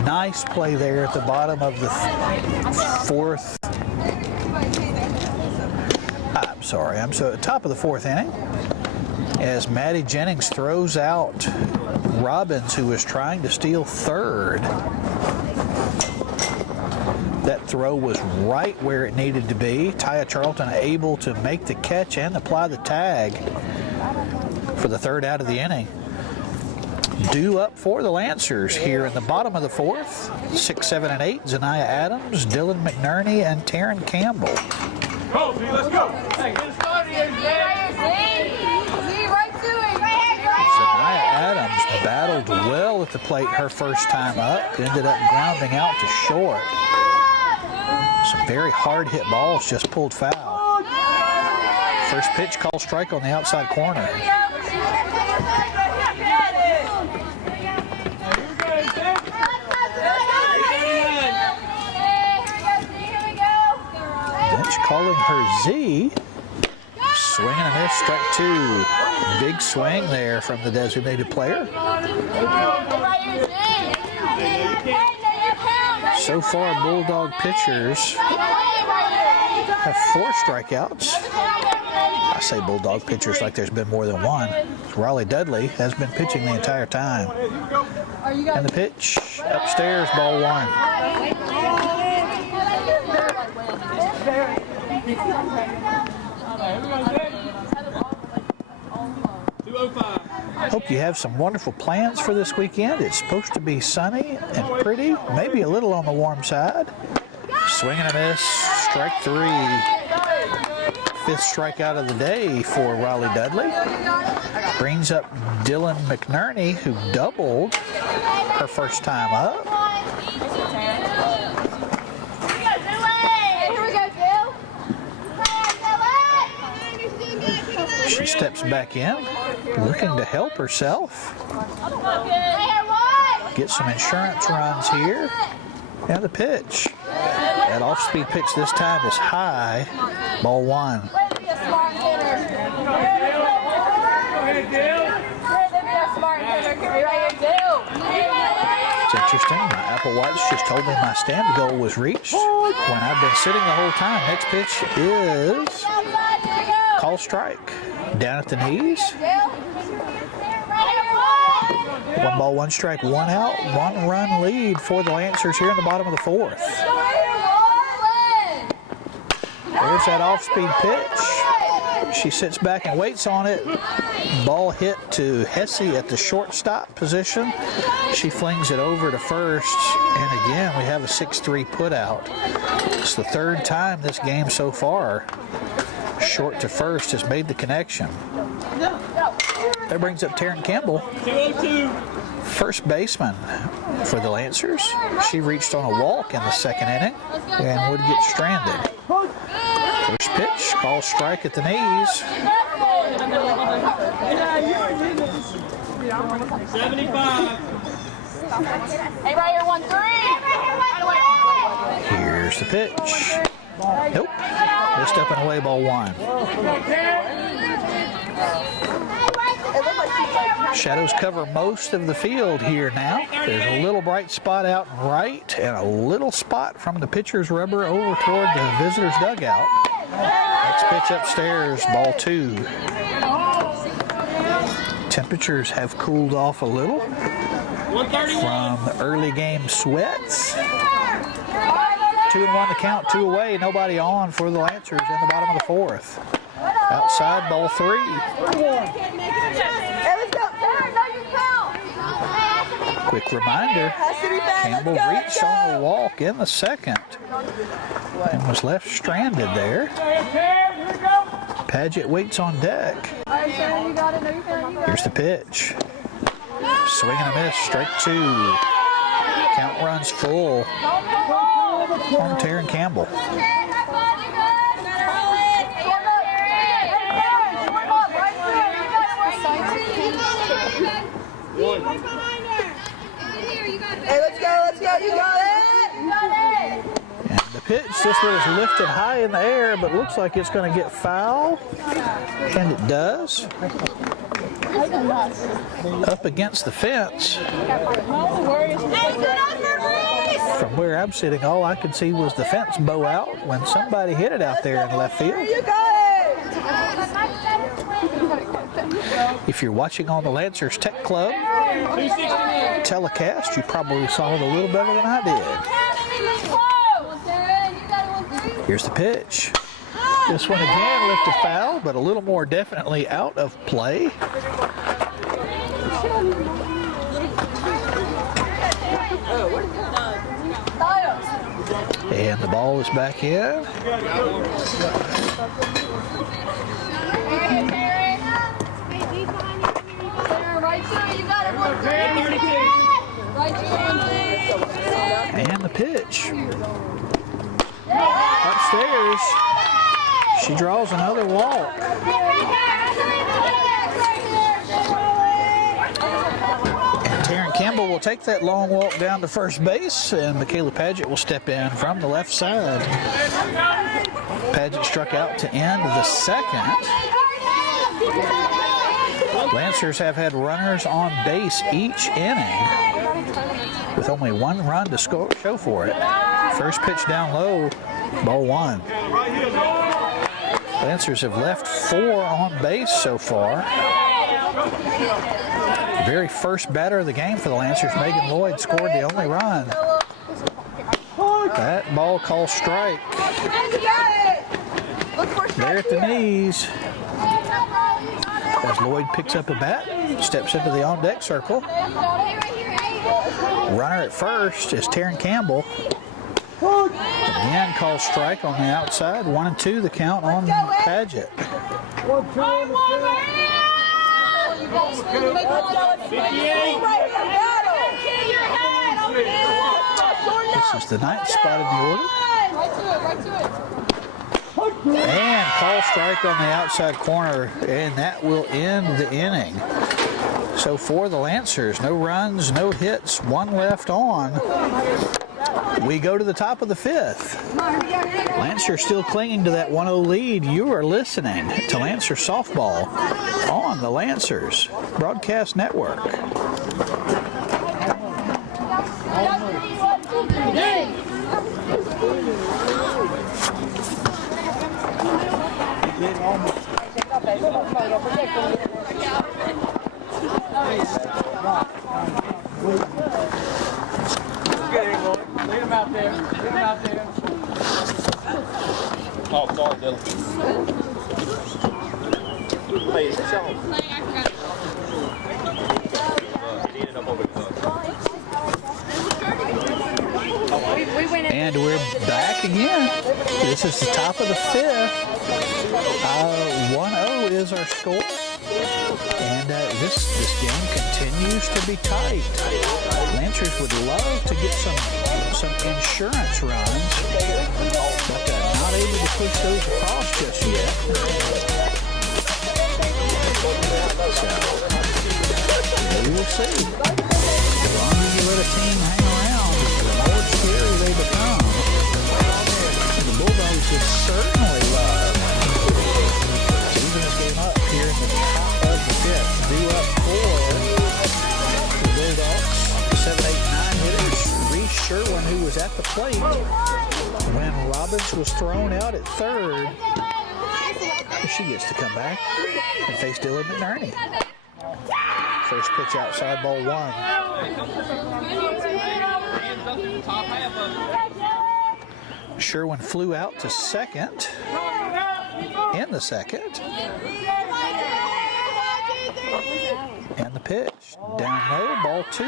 Nice play there at the bottom of the 4th. I'm so at the top of the 4th inning as Maddie Jennings throws out Robbins, who was trying to steal 3rd. That throw was right where it needed to be. Taya Charlton able to make the catch and apply the tag for the 3rd out of the inning. Due up for the Lancers here in the bottom of the 4th. 6, 7, and 8. Zaniyah Adams, Dylan McNerney, and Taryn Campbell. Let's go. Zaniyah Adams battled well at the plate her first time up. Ended up grounding out to short. Some very hard hit balls just pulled foul. First pitch, call strike on the outside corner. Lynch calling her Z. Swing and a miss, strike 2. Big swing there from the designated player. So far, Bulldog pitchers have 4 strikeouts. I say Bulldog pitchers like there's been more than one. Raleigh Dudley has been pitching the entire time. And the pitch upstairs, ball 1. Hope you have some wonderful plans for this weekend. It's supposed to be sunny and pretty, maybe a little on the warm side. Swing and a miss, strike 3. 5th strikeout of the day for Raleigh Dudley. Brings up Dylan McNerney, who doubled her first time up. She steps back in, looking to help herself. Get some insurance runs here. And the pitch. That off-speed pitch this time is high. Ball 1. It's interesting. My Apple Watch just told me my stand goal was reached when I've been sitting the whole time. Next pitch is call strike. Down at the knees. 1 ball, 1 strike, 1 out. 1-run lead for the Lancers here in the bottom of the 4th. There's that off-speed pitch. She sits back and waits on it. Ball hit to Hesse at the shortstop position. She flings it over to first. And again, we have a 6-3 putout. It's the 3rd time this game so far. Short to first has made the connection. That brings up Taryn Campbell, first baseman for the Lancers. She reached on a walk in the 2nd inning and would get stranded. First pitch, call strike at the knees. 75. Here's the pitch. Nope. Missed up and away, ball 1. Shadows cover most of the field here now. There's a little bright spot out right and a little spot from the pitcher's rubber over toward the visitor's dugout. Next pitch upstairs, ball 2. Temperatures have cooled off a little from the early game sweats. 2-1 to count, 2 away, nobody on for the Lancers in the bottom of the 4th. Outside ball 3. Quick reminder, Campbell reached on the walk in the 2nd and was left stranded there. Paget waits on deck. Here's the pitch. Swing and a miss, strike 2. Count runs full on Taryn Campbell. Hey, let's go, you got it! And the pitch, this one is lifted high in the air, but looks like it's going to get foul, and it does. Up against the fence. From where I'm sitting, all I could see was the fence bow out when somebody hit it out there in left field. If you're watching on the Lancers Tech Club telecast, you probably saw it a little better than I did. Here's the pitch. This one again lifted foul, but a little more definitely out of play. And the ball is back in. And the pitch. Upstairs, she draws another walk. And Taryn Campbell will take that long walk down to first base, and Michaela Paget will step in from the left side. Paget struck out to end the 2nd. Lancers have had runners on base each inning with only 1 run to show for it. First pitch down low, ball 1. Lancers have left 4 on base so far. Very first batter of the game for the Lancers, Megan Lloyd, scored the only run. That ball called strike. There at the knees. As Lloyd picks up a bat, steps into the on-deck circle. Runner at first is Taryn Campbell. Again, calls strike on the outside. 1-2 the count on Paget. This is the 9th spot in the order. And call strike on the outside corner, and that will end the inning. So for the Lancers, no runs, no hits, 1 left on. We go to the top of the 5th. Lancers still clinging to that 1-0 lead. You are listening to Lancer Softball on the Lancers Broadcast Network. Lead him out there. Oh, sorry, Dylan. Hey, it's yourself. And we're back again. This is the top of the 5th. 1-0 is our score. And this game continues to be tight. Lancers would love to get some insurance runs, but not able to push those across just yet. So, we will see. As long as you let a team hang around, the more scary they become. The Bulldogs would certainly love to even this game up here in the top of the 5th. Due up for the Bulldogs. 7, 8, 9 hitters. Reese Sherwin, who was at the plate when Robbins was thrown out at 3rd. She gets to come back and face Dylan McNerney. First pitch outside, ball 1. Sherwin flew out to second in the second. And the pitch. Down low, ball 2.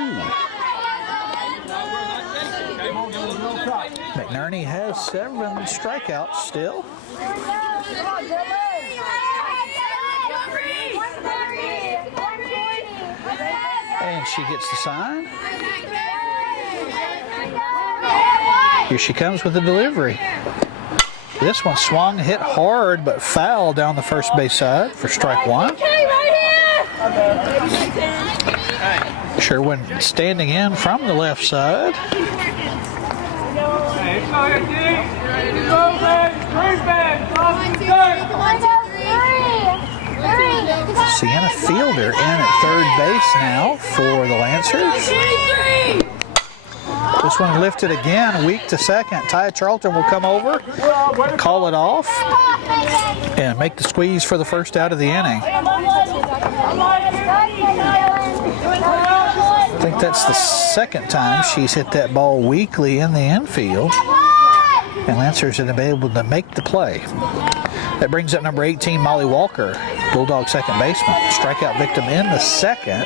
McNerney has 7 strikeouts still. And she gets the sign. Here she comes with the delivery. This one swung, hit hard, but foul down the first base side for strike 1. Sherwin standing in from the left side. Sienna Fielder in at third base now for the Lancers. This one lifted again, weak to second. Ty Charlton will come over, call it off, and make the squeeze for the first out of the inning. I think that's the second time she's hit that ball weakly in the infield, and Lancers have been able to make the play. That brings up number 18, Molly Walker, Bulldog second baseman. Strikeout victim in the second.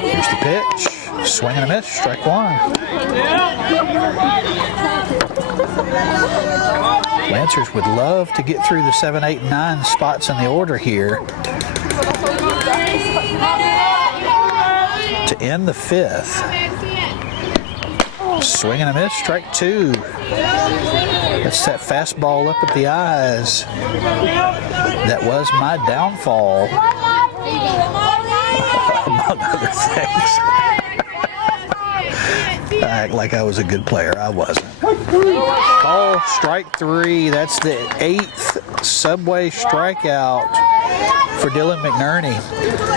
Here's the pitch. Swing and a miss, strike 1. Lancers would love to get through the 7, 8, and 9 spots in the order here to end the 5th. Swing and a miss, strike 2. That's that fastball up at the eyes. That was my downfall, among other things. I act like I was a good player. I wasn't. Call strike 3. That's the 8th Subway strikeout for Dylan McNerney.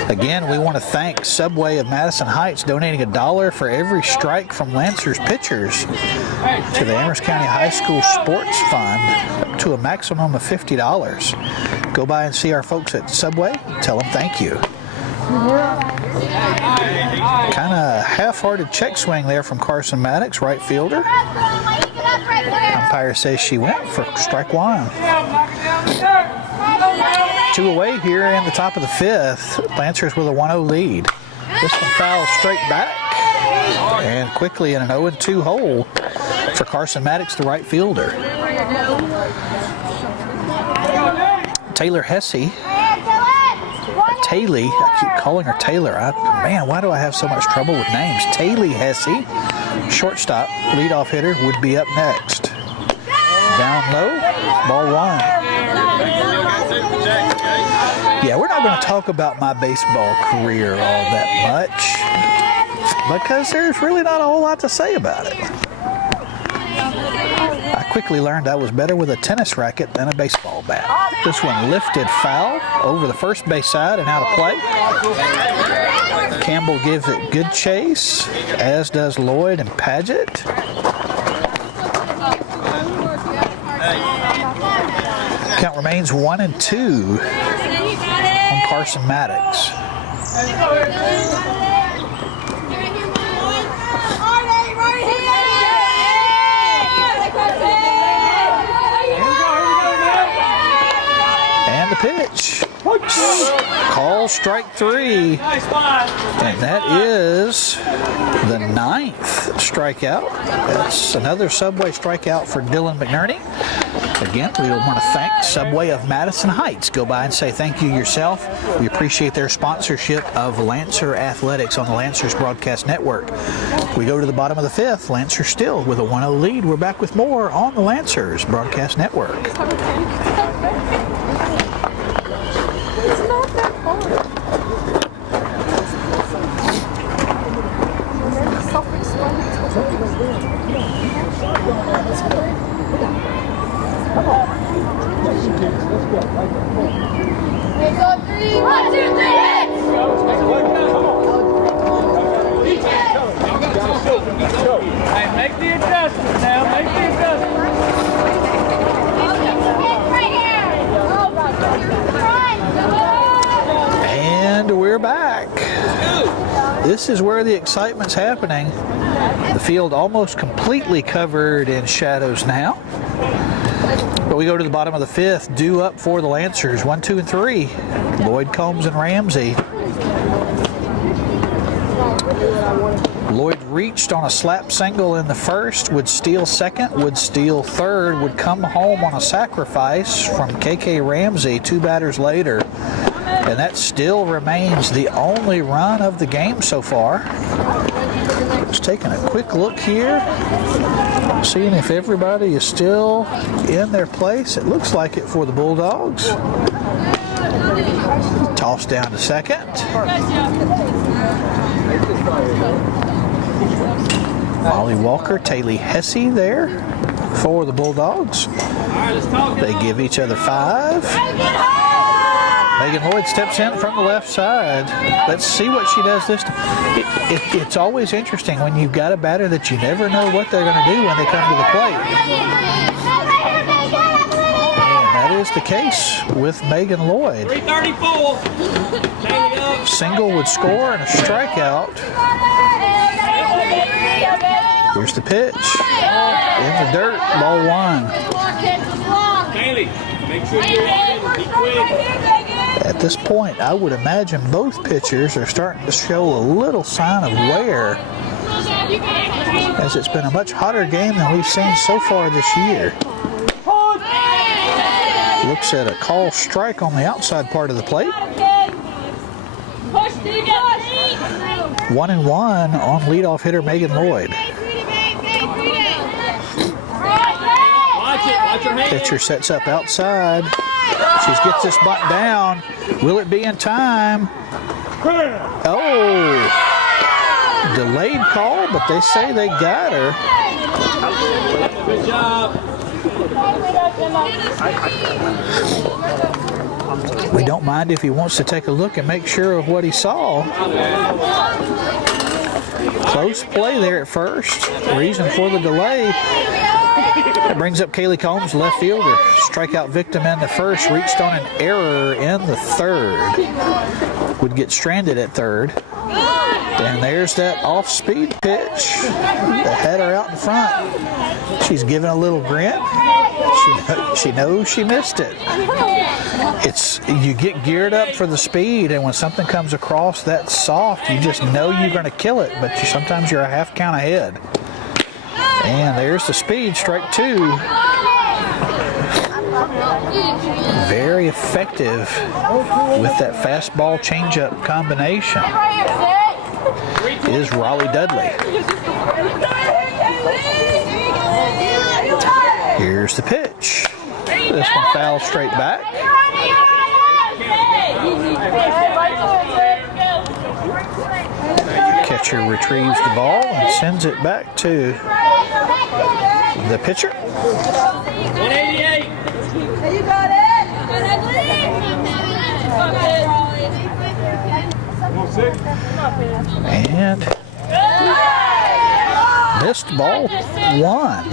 Again, we want to thank Subway of Madison Heights, donating $1 for every strike from Lancers pitchers to the Amherst County High School Sports Fund, up to a maximum of $50. Go by and see our folks at Subway. Tell them thank you. Kind of half-hearted check swing there from Carson Maddox, right fielder. Umpire says she went for strike 1. 2 away here in the top of the 5th. Lancers with a 1-0 lead. This one fouls straight back, and quickly in an 0-2 hole for Carson Maddox, the right fielder. Taylor Hesse. Taylor, I keep calling her Taylor. Man, why do I have so much trouble with names? Taylor Hesse, shortstop, leadoff hitter, would be up next. Down low, ball 1. Yeah, we're not going to talk about my baseball career all that much because there's really not a whole lot to say about it. I quickly learned I was better with a tennis racket than a baseball bat. This one lifted foul over the first base side and out of play. Campbell gives it good chase, as does Lloyd and Paget. Count remains 1-2 on Carson Maddox. And the pitch. Call strike 3. And that is the 9th strikeout. That's another Subway strikeout for Dylan McNerney. Again, we want to thank Subway of Madison Heights. Go by and say thank you yourself. We appreciate their sponsorship of Lancer Athletics on the Lancers Broadcast Network. We go to the bottom of the 5th. Lancers still with a 1-0 lead. We're back with more on the Lancers Broadcast Network. It's not that hard. Hey, go 3, 1, 2, 3, hits! Hey, make the adjustment now. Make the adjustment. And we're back. This is where the excitement's happening. The field almost completely covered in shadows now. But we go to the bottom of the 5th, due up for the Lancers. 1, 2, and 3. Lloyd, Combs, and Ramsey. Lloyd reached on a slap single in the 1st, would steal 2nd, would steal 3rd, would come home on a sacrifice from KK Ramsey 2 batters later. And that still remains the only run of the game so far. Just taking a quick look here, seeing if everybody is still in their place. It looks like it for the Bulldogs. Toss down to 2nd. Molly Walker, Taylor Hesse there for the Bulldogs. They give each other 5. Megan Lloyd steps in from the left side. Let's see what she does this time. It's always interesting when you've got a batter that you never know what they're going to do when they come to the plate. And that is the case with Megan Lloyd. 334. Single would score and a strikeout. Here's the pitch. In the dirt, ball 1. Bailey, make sure you're in. Be quick. At this point, I would imagine both pitchers are starting to show a little sign of wear, as it's been a much hotter game than we've seen so far this year. Looks at a call strike on the outside part of the plate. 1-1 on leadoff hitter Megan Lloyd. Pitcher sets up outside. She gets this bunt down. Will it be in time? Oh, delayed call, but they say they got her. Good job. We don't mind if he wants to take a look and make sure of what he saw. Close play there at first. Reason for the delay. That brings up Kaylee Combs, left fielder. Strikeout victim in the 1st, reached on an error in the 3rd. Would get stranded at 3rd. And there's that off-speed pitch. The header out in front. She's giving a little grin. She knows she missed it. You get geared up for the speed, and when something comes across that soft, you just know you're going to kill it, but sometimes you're a half count ahead. And there's the speed, strike 2. Very effective with that fastball changeup combination is Raleigh Dudley. Here's the pitch. This one fouls straight back. Catcher retrieves the ball and sends it back to the pitcher. 188. You got it. And missed ball 1.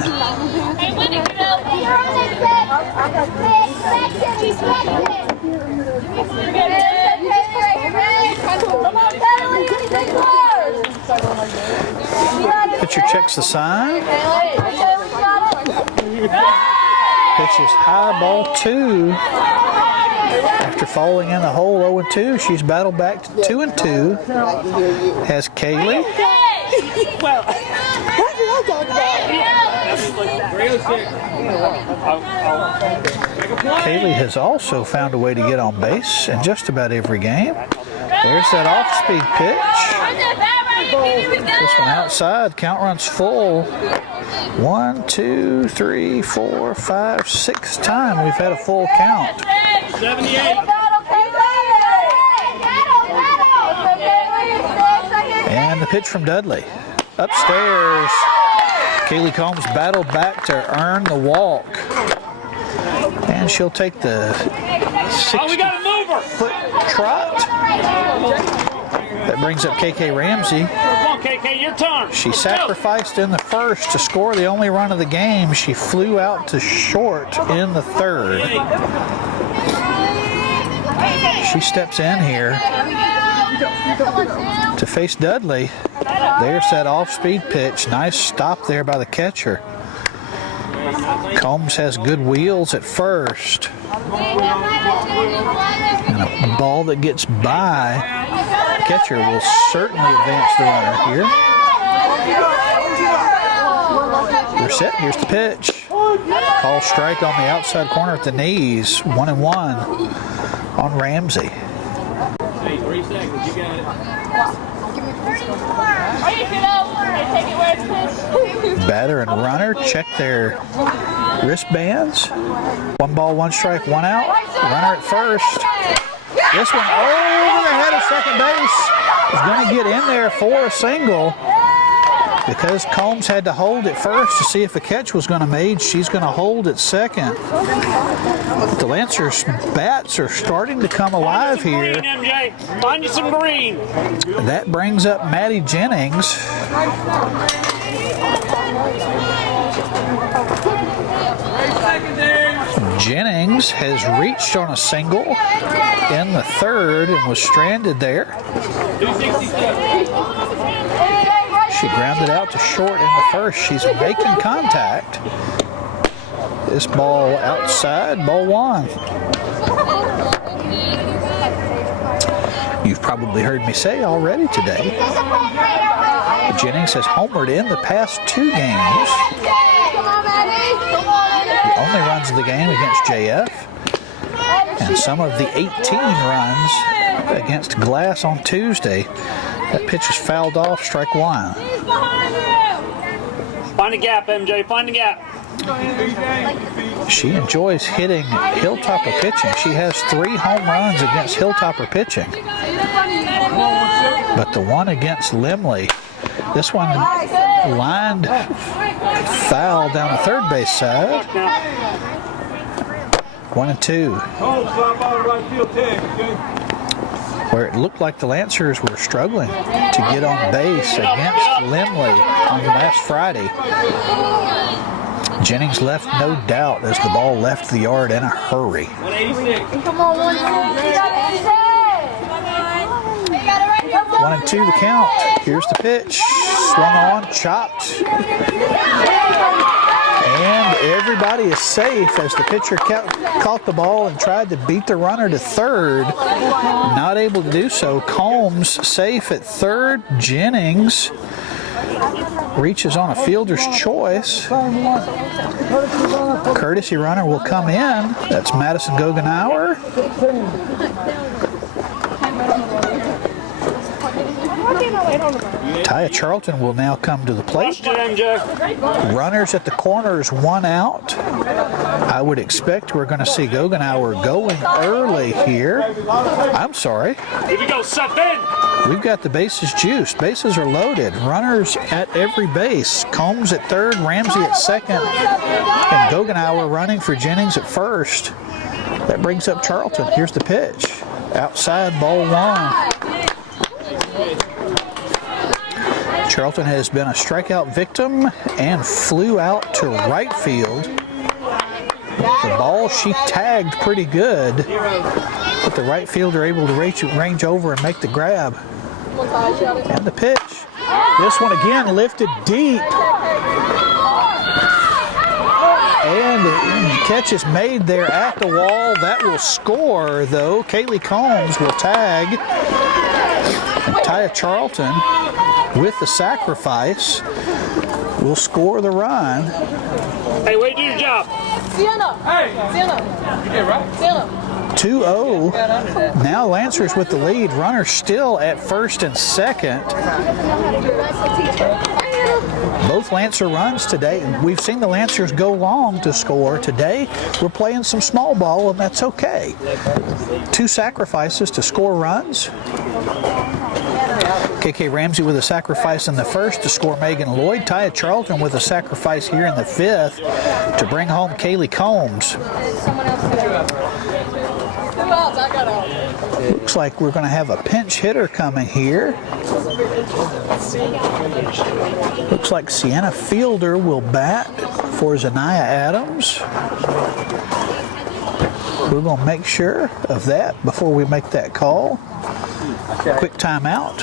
Pitcher checks the sign. Pitches high, ball 2. After falling in the hole 0-2, she's battled back to 2-2. Has Kaylee. Kaylee has also found a way to get on base in just about every game. There's that off-speed pitch. This one outside, count runs full. 1, 2, 3, 4, 5, 6 times we've had a full count. 78. And the pitch from Dudley. Upstairs, Kaylee Combs battled back to earn the walk. And she'll take the 60-foot trot. That brings up KK Ramsey. Come on, KK, your turn. She sacrificed in the 1st to score the only run of the game. She flew out to short in the 3rd. She steps in here to face Dudley. There's that off-speed pitch. Nice stop there by the catcher. Combs has good wheels at first. And a ball that gets by catcher will certainly advance the runner here. We're set. Here's the pitch. Call strike on the outside corner at the knees. 1-1 on Ramsey. Hey, 3 seconds. You got it. Batter and runner check their wristbands. 1 ball, 1 strike, 1 out. Runner at first. This one over the head of second base is going to get in there for a single. Because Combs had to hold at first to see if a catch was going to be made, she's going to hold at second. The Lancers bats are starting to come alive here. Green, MJ. Find you some green. That brings up Maddie Jennings. Jennings has reached on a single in the third and was stranded there. 267. She grounded out to short in the first. She's making contact. This ball outside, ball 1. You've probably heard me say already today, Jennings has homered in the past 2 games. The only runs of the game against JF, and some of the 18 runs against Glass on Tuesday. That pitch is fouled off, strike 1. Find a gap, MJ. Find a gap. She enjoys hitting Hilltopper pitching. She has 3 home runs against Hilltopper pitching. But the one against Limley, this one lined foul down the third base side. 1-2. Where it looked like the Lancers were struggling to get on base against Limley on last Friday. Jennings left no doubt as the ball left the yard in a hurry. 186. Come on, 1-2 the count. Here's the pitch. Swung on, chopped. And everybody is safe as the pitcher caught the ball and tried to beat the runner to third. Not able to do so. Combs safe at third. Jennings reaches on a fielder's choice. Courtesy runner will come in. That's Madison Gogenauer. Taya Charlton will now come to the plate. Runners at the corners, 1 out. I would expect we're going to see Gogenauer going early here. I'm sorry. Here we go, step in. We've got the bases juiced. Bases are loaded. Runners at every base. Combs at third, Ramsey at second, and Gogenauer running for Jennings at first. That brings up Charlton. Here's the pitch. Outside, ball 1. Charlton has been a strikeout victim and flew out to right field. The ball she tagged pretty good, but the right fielder able to range over and make the grab. And the pitch. This one again lifted deep. And the catch is made there at the wall. That will score, though. Kaylee Combs will tag. And Taya Charlton, with the sacrifice, will score the run. Hey, way to do your job. Sienna. Hey! Sienna. You did right. Sienna. 2-0. Now Lancers with the lead. Runner still at first and second. Both Lancer runs today. We've seen the Lancers go long to score. Today, we're playing some small ball, and that's okay. 2 sacrifices to score runs. KK Ramsey with a sacrifice in the first to score Megan Lloyd. Taya Charlton with a sacrifice here in the 5th to bring home Kaylee Combs. Looks like we're going to have a pinch hitter coming here. Looks like Sienna Fielder will bat for Zanaya Adams. We're going to make sure of that before we make that call. Quick timeout.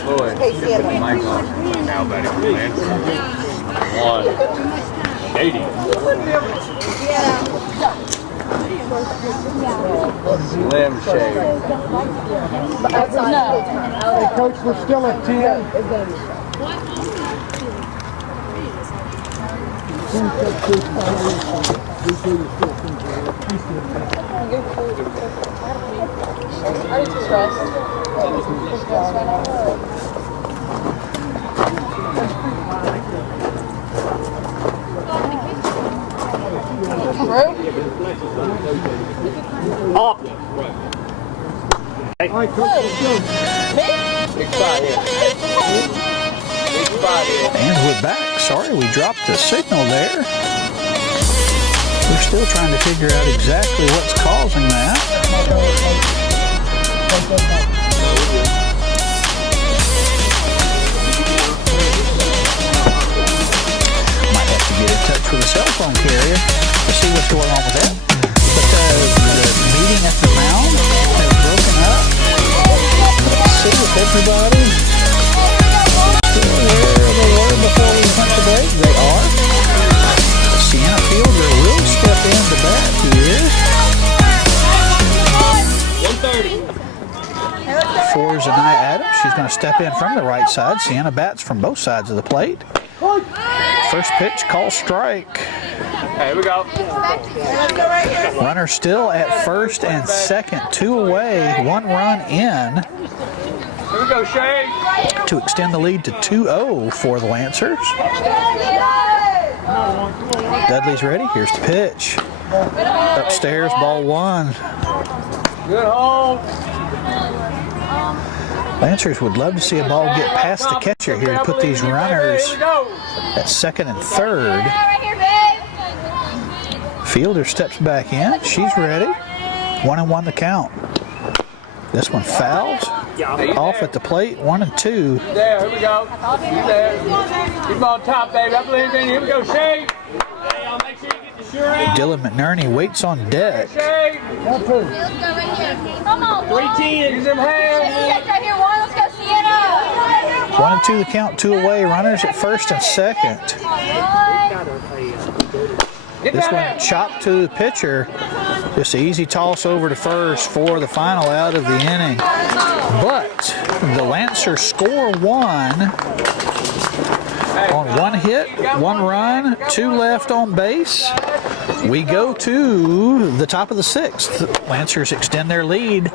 Now batting for Lancers. 180. Slim shade. Hey, Coach, we're still at 10. Up. All right, Coach, let's go. Big spot here. Big spot here. And we're back. Sorry, we dropped the signal there. We're still trying to figure out exactly what's causing that. Might have to get in touch with a cell phone carrier to see what's going on with that. But the meeting at the mound has broken up. Let's see if everybody still where they were before we went to break. They are. Sienna Fielder will step in to bat here. 130. For Zanaya Adams, she's going to step in from the right side. Sienna bats from both sides of the plate. First pitch, call strike. Hey, here we go. Runner still at first and second, 2 away, 1 run in Here we go, Shay. to extend the lead to 2-0 for the Lancers. Dudley's ready. Here's the pitch. Upstairs, ball 1. Good hold. Lancers would love to see a ball get past the catcher here to put these runners Here we go. at second and third. Fielder steps back in. She's ready. 1-1 the count. This one fouls. Off at the plate. 1-2. There, here we go. You there. Keep him on top, baby. I believe in you. Here we go, Shay. Hey, y'all make sure you get the sure out. Dylan McNerney waits on deck. Shay. Come on, 310. Use them hands. right here, one. Let's go, Sienna. 1-2 the count, 2 away. Runners at first and second. Get This that one in. chopped to the pitcher. Just an easy toss over to first for the final out of the inning. But the Lancers score 1 on 1 hit, 1 run, 2 left on base. We go to the top of the 6th. Lancers extend their lead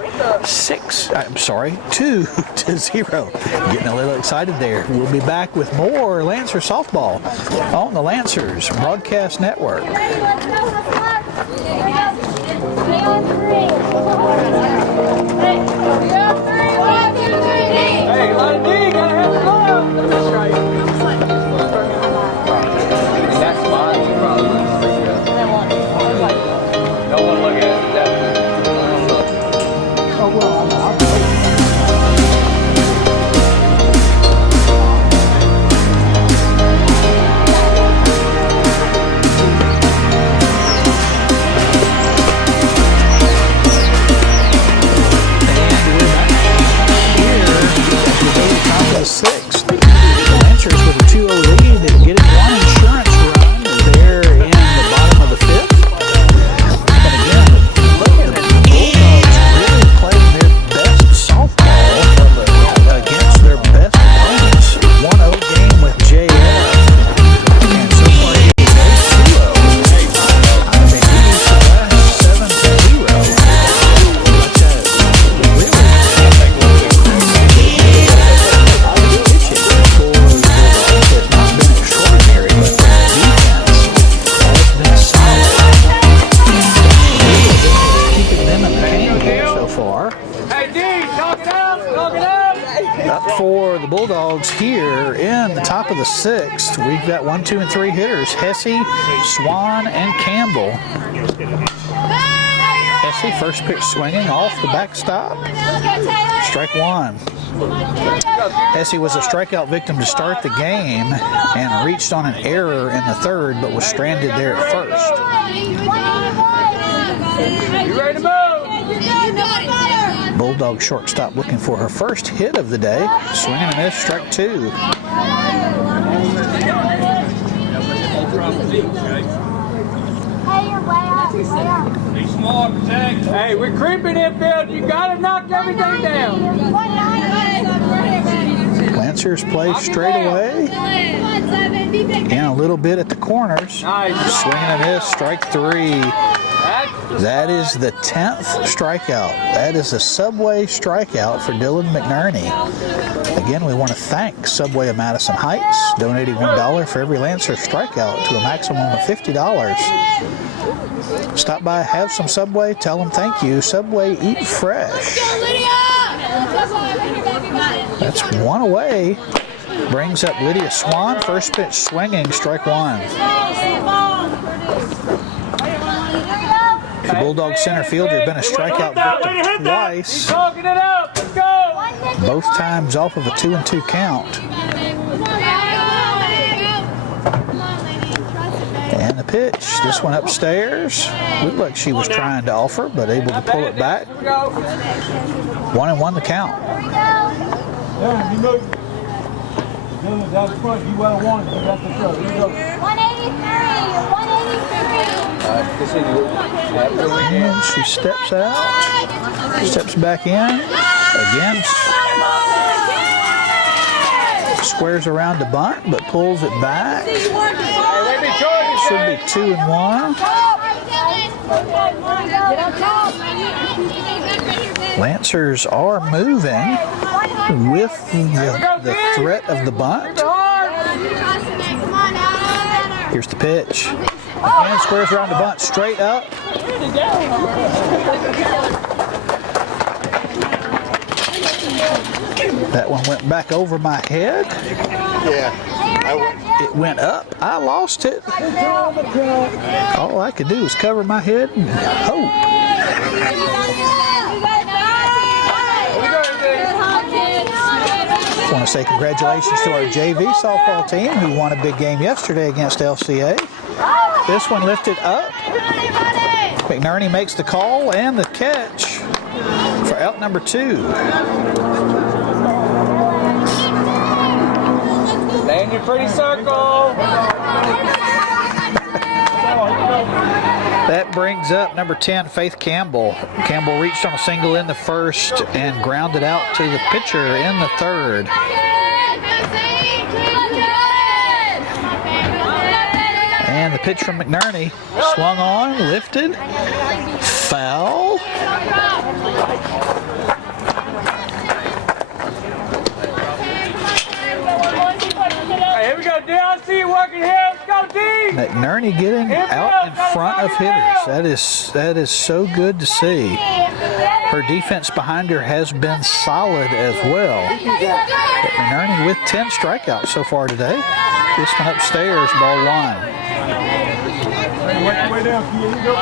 2-0. Getting a little excited there. We'll be back with more Lancer softball on the Lancers Broadcast Network. Hey, let it be. Gotta have the glove. That's right. That's fine. Don't want to look at it. Oh, well, Sixth. The Lancers with a 2-0 lead and getting 1 insurance run there in the bottom of the 5th. And again, the Bulldogs really playing their best softball against their best opponents. 1-0 game with JF. And so far it is a 2-0. I mean, it is the last 7-0. Up for the Bulldogs here in the top of the 6th. We've got 1, 2, and 3 hitters. Hesse, Swan, and Campbell. Hesse, first pitch swinging off the backstop. Strike 1. Hesse was a strikeout victim to start the game and reached on an error in the 3rd, but was stranded there at first. You ready to move? Bulldog shortstop looking for her first hit of the day. Swing and a miss, strike 2. Be smart, protect. Hey, we're creeping infield. You got to knock everything down. Lancers play straight away. And a little bit at the corners. Nice. Swing and a miss, strike 3. That is the 10th strikeout. That is a Subway strikeout for Dylan McNerney. Again, we want to thank Subway of Madison Heights, donating $1 for every Lancer strikeout to a maximum of $50. Stop by, have some Subway, tell them thank you. Subway, eat fresh. That's one away. Brings up Lydia Swan. First pitch swinging, strike 1. The Bulldog center fielder has been a strikeout victim twice. Both times off of a 2-2 count. And the pitch, this one upstairs. Looked like she was trying to offer, but able to pull it back. 1-1 the count. Down front, you want it. You got the show. Here you go. 183. And she steps out, steps back in. Again, squares around the bunt, but pulls it back. Should be 2-1. Lancers are moving with the threat of the bunt. Here's the pitch. Again, squares around the bunt, straight up. That one went back over my head. Yeah. It went up. I lost it. All I could do was cover my head and hope. I want to say congratulations to our JV softball team who won a big game yesterday against LCA. This one lifted up. McNerney makes the call and the catch for out number 2. Lay in your pretty circle. That brings up number 10, Faith Campbell. Campbell reached on a single in the first and grounded out to the pitcher in the third. And the pitch from McNerney, swung on, lifted, foul. Here we go, down, see you working here. Let's go, D. McNerney getting out in front of hitters. That is so good to see. Her defense behind her has been solid as well. But McNerney with 10 strikeouts so far today. This one upstairs, ball 1. Way down, here you go.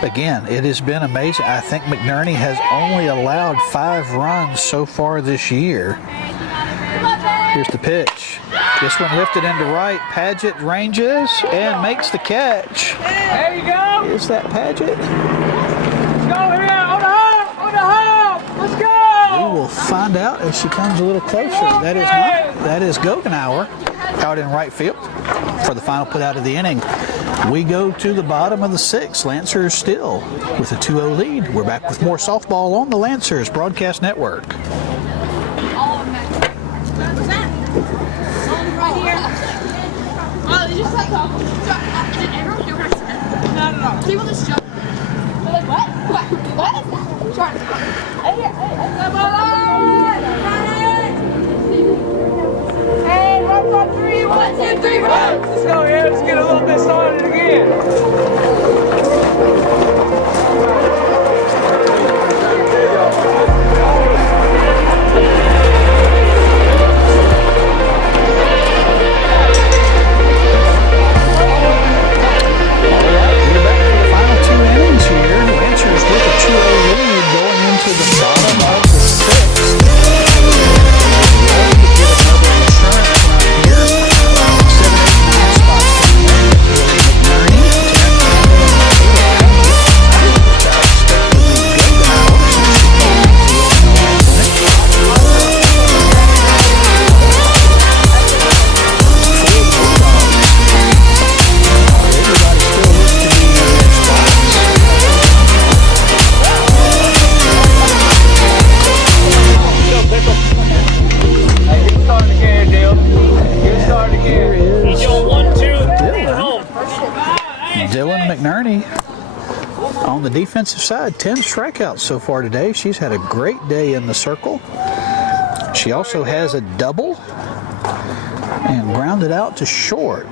Again, it has been amazing. I think McNerney has only allowed 5 runs so far this year. Here's the pitch. This one lifted into right. Paget ranges and makes the catch. There you go. Is that Paget? Let's go here. On the hop. On the hop. Let's go. We will find out as she comes a little closer. That is not. That is Gogenauer out in right field for the final put out of the inning. We go to the bottom of the 6th. Lancers still with a 2-0 lead. We're back with more softball on the Lancers Broadcast Network. People just jump. They're like, what? What is that? Hey, 1, 2, 3, 1, 2, 3, 1. Let's go here. Let's get a little bit started again. Lancers with a 2-0 lead going into the bottom of the 6th. the defensive side, 10 strikeouts so far today. She's had a great day in the circle. She also has a double and grounded out to short.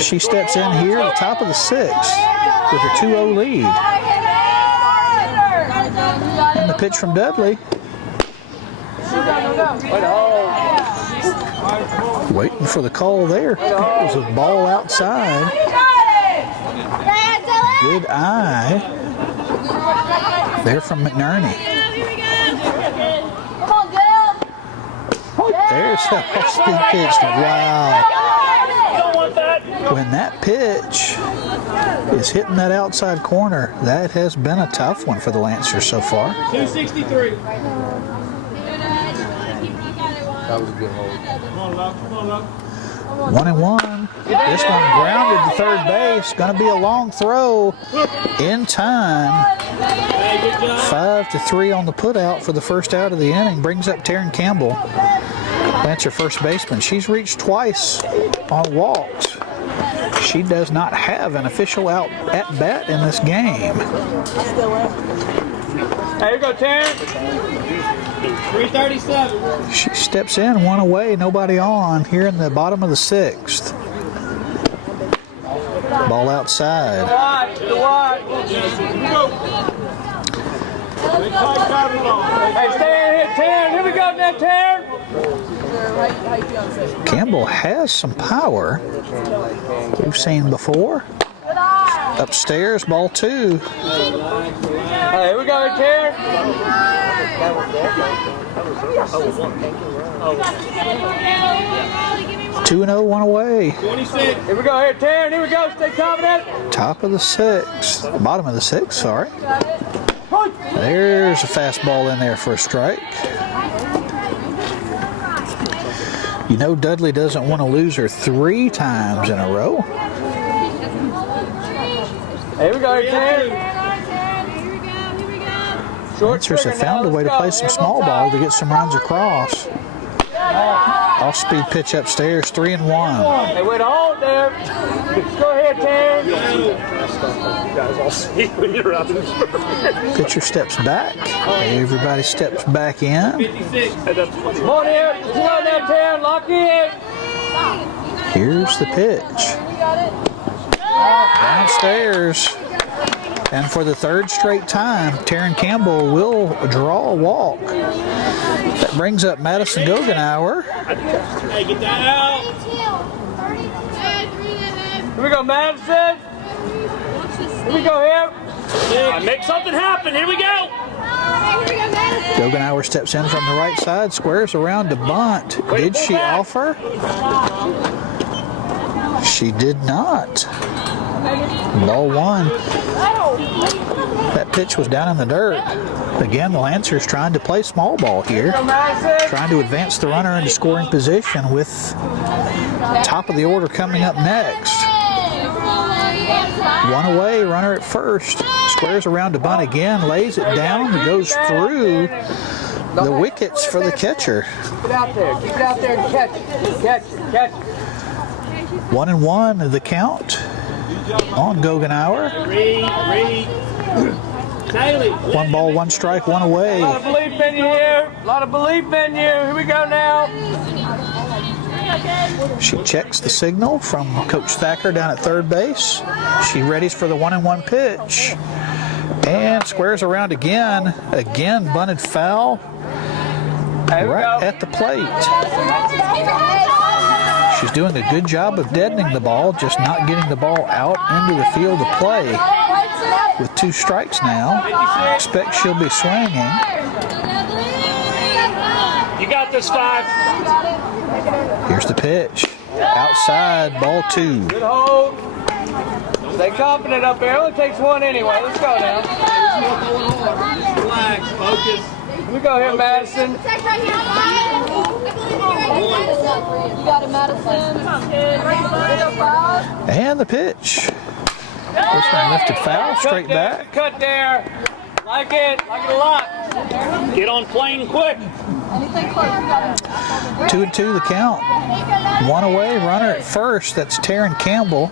She steps in here at the top of the 6th with a 2-0 lead. And the pitch from Dudley. Waiting for the call there. It was a ball outside. Good eye there from McNerney. There's a off-speed pitch. Wow. When that pitch is hitting that outside corner, that has been a tough one for the Lancers so far. 263. That was a good hold. Come on, love. Come on, love. 1-1. This one grounded to third base. Going to be a long throw in time. 5-3 on the putout for the first out of the inning. Brings up Taryn Campbell. Lancer first baseman. She's reached twice on walks. She does not have an official out at bat in this game. There you go, Taryn. 337. She steps in, one away, nobody on here in the bottom of the 6th. Ball outside. Watch. Hey, stay in here, Taryn. Here we go now, Taryn. Campbell has some power. We've seen before. Upstairs, ball 2. Hey, here we go, Taryn. 2-0, one away. 26. Here we go, here, Taryn. Here we go. Stay confident. Top of the 6th. Bottom of the 6th, sorry. There's a fastball in there for a strike. You know Dudley doesn't want to lose her 3 times in a row. Here we go, Taryn. Lancers have found a way to play some small ball to get some runs across. Off-speed pitch upstairs, 3-1. Hey, wait, hold there. Go ahead, Taryn. You guys all see when you're out in the Pitcher steps back. Everybody steps back in. 56. Come on here. Slow down, Taryn. Lock in. Here's the pitch. Downstairs. And for the 3rd straight time, Taryn Campbell will draw a walk. That brings up Madison Gogenauer. Hey, get that out. Here we go, Madison. Here we go, here. Make something happen. Here we go. Gogenauer steps in from the right side, squares around to bunt. Did she offer? She did not. Ball 1. That pitch was down in the dirt. Again, the Lancers trying to play small ball here. Trying to advance the runner into scoring position with top of the order coming up next. 1 away, runner at first. Squares around to bunt again, lays it down, goes through the wickets for the catcher. Get out there. Keep it out there and catch it. Catch it. 1-1 the count on Gogenauer. Reed. Daly. 1 ball, 1 strike, 1 away. A lot of belief in you here. A lot of belief in you. Here we go now. She checks the signal from Coach Thacker down at third base. She readies for the 1-1 pitch. And squares around again. Again, bunted foul right at the plate. She's doing a good job of deadening the ball, just not getting the ball out into the field of play. With 2 strikes now, expect she'll be swinging. You got this, 5. Here's the pitch. Outside, ball 2. Good hold. Stay confident up there. It only takes 1 anyway. Let's go now. Relax. Focus. Here we go here, Madison. You got it, Madison. And the pitch. This one lifted foul, straight back. Cut there. Like it a lot. Get on plane quick. 2-2 the count. 1 away, runner at first. That's Taryn Campbell,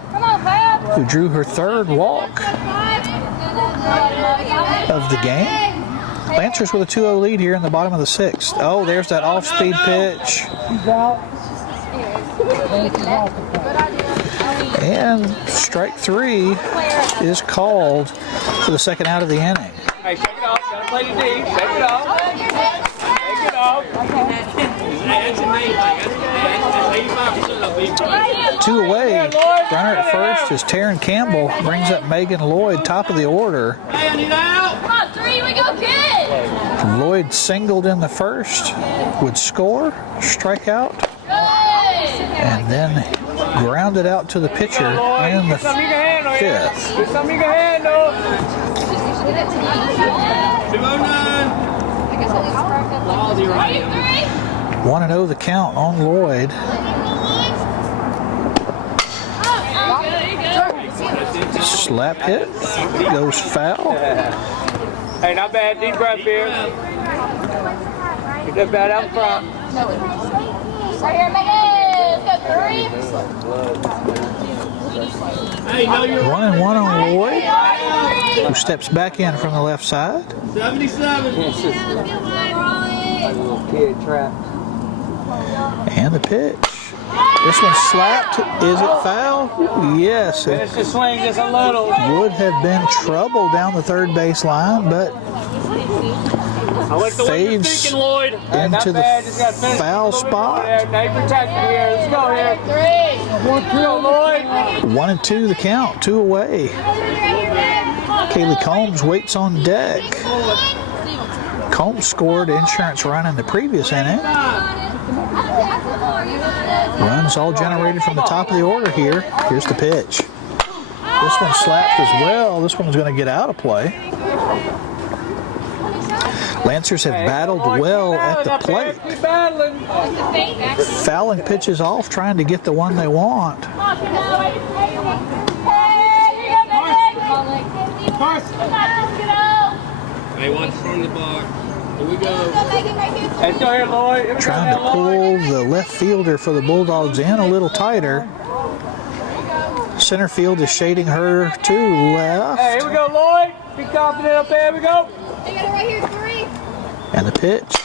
who drew her third walk of the game. Lancers with a 2-0 lead here in the bottom of the 6th. Oh, there's that off-speed pitch. And strike 3 is called for the second out of the inning. Hey, shake it off. Gotta play the D. Shake it off. Shake it off. That's the main thing. That's 85% of people. 2 away. Runner at first is Taryn Campbell. Brings up Megan Lloyd, top of the order. Hey, I need out. Come on, 3, we go, kid! Lloyd singled in the first, would score, strike out, and then grounded out to the pitcher in the 5th. Get something you can handle. 209. 1-0 the count on Lloyd. Slap hit, goes foul. Hey, not bad. Deep breath here. Get that bat out front. Right here, Megan. Let's go, 3. Hey, no, you're 1-1 on Lloyd, who steps back in from the left side. 77. Like a little kid trapped. And the pitch. This one slapped. Is it foul? Yes. It Finish the swing just a little. would have been trouble down the third base line, but I like the way you're fades thinking, Lloyd. into the foul spot. Now you protect it here. Let's go here. 1-2, Lloyd. 1-2 the count, 2 away. Kaylee Combs waits on deck. Combs scored insurance run in the previous inning. Runs all generated from the top of the order here. Here's the pitch. This one slapped as well. This one's going to get out of play. Lancers have battled well at the plate. Keep battling. Fouling pitches off, trying to get the one they want. Hey, watch from the box. Here we go. Let's go here, Lloyd. Here we go Trying to now, pull Lloyd. the left fielder for the Bulldogs in a little tighter. Center field is shading her to left. Hey, here we go, Lloyd. Be confident up there. Here we go. They got it right here, 3. And the pitch.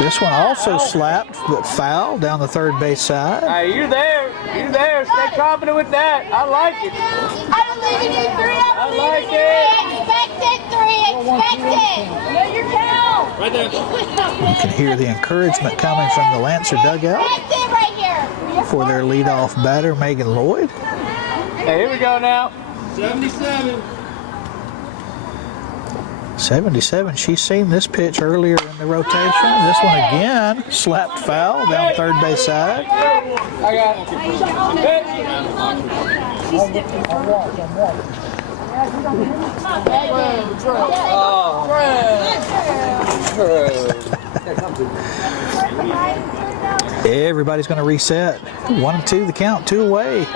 This one also slapped, but foul down the third base side. Hey, you're there. You're there. Stay confident with that. I like it. I believe in you, 3. I like it. Expect it, 3. Expect it. Know your count. Right there. You can hear the encouragement coming from the Lancer dugout Expect it right here. for their leadoff batter, Megan Lloyd. Hey, here we go now. 77. 77, she's seen this pitch earlier in the rotation. This one again, slapped foul down third base side. I got it. Everybody's going to reset. 1-2 the count, 2 away.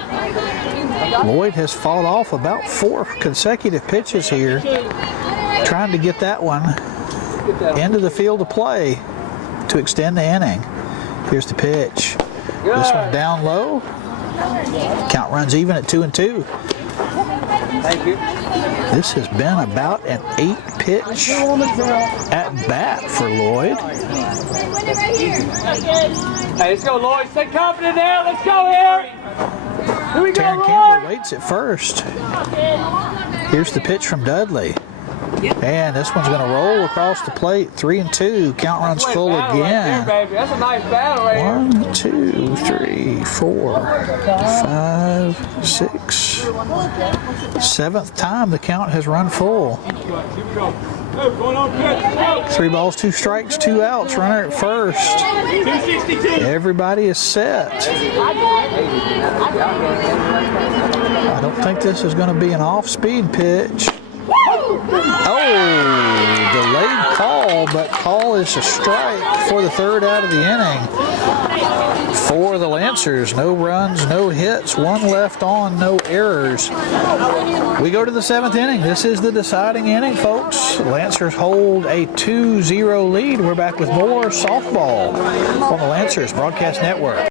Lloyd has fought off about 4 consecutive pitches here, trying to get that one into the field of play to extend the inning. Here's the pitch. This one down low. Count runs even at 2-2. Thank you. This has been about an 8-pitch at bat for Lloyd. Hey, let's go, Lloyd. Stay confident now. Let's go here. Here we go, Taryn Lloyd. Campbell waits at first. Here's the pitch from Dudley. And this one's going to roll across the plate. 3-2. Count runs full Battle right there, again. baby. That's a nice battle right here. 1, 2, 3, 4, 5, 6. 7th time the count has run full. 3 balls, 2 strikes, 2 outs. Runner at first. 262. Everybody is set. I don't think this is going to be an off-speed pitch. Oh, delayed call, but call is a strike for the third out of the inning. For the Lancers, no runs, no hits, 1 left on, no errors. We go to the 7th inning. This is the deciding inning, folks. Lancers hold a 2-0 lead. We're back with more softball on the Lancers Broadcast Network.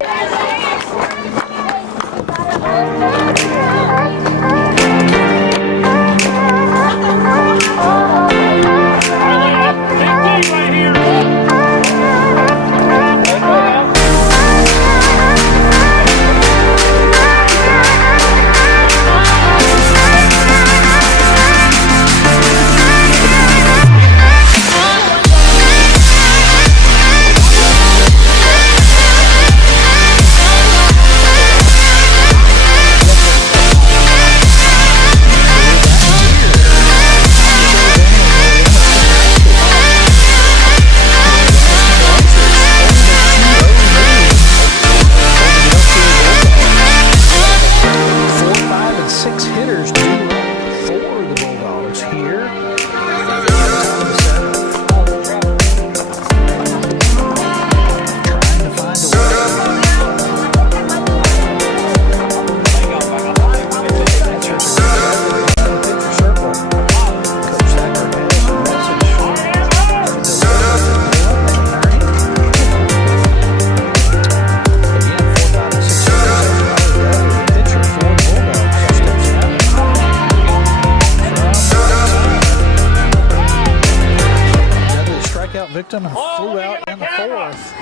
him and flew out in the fourth.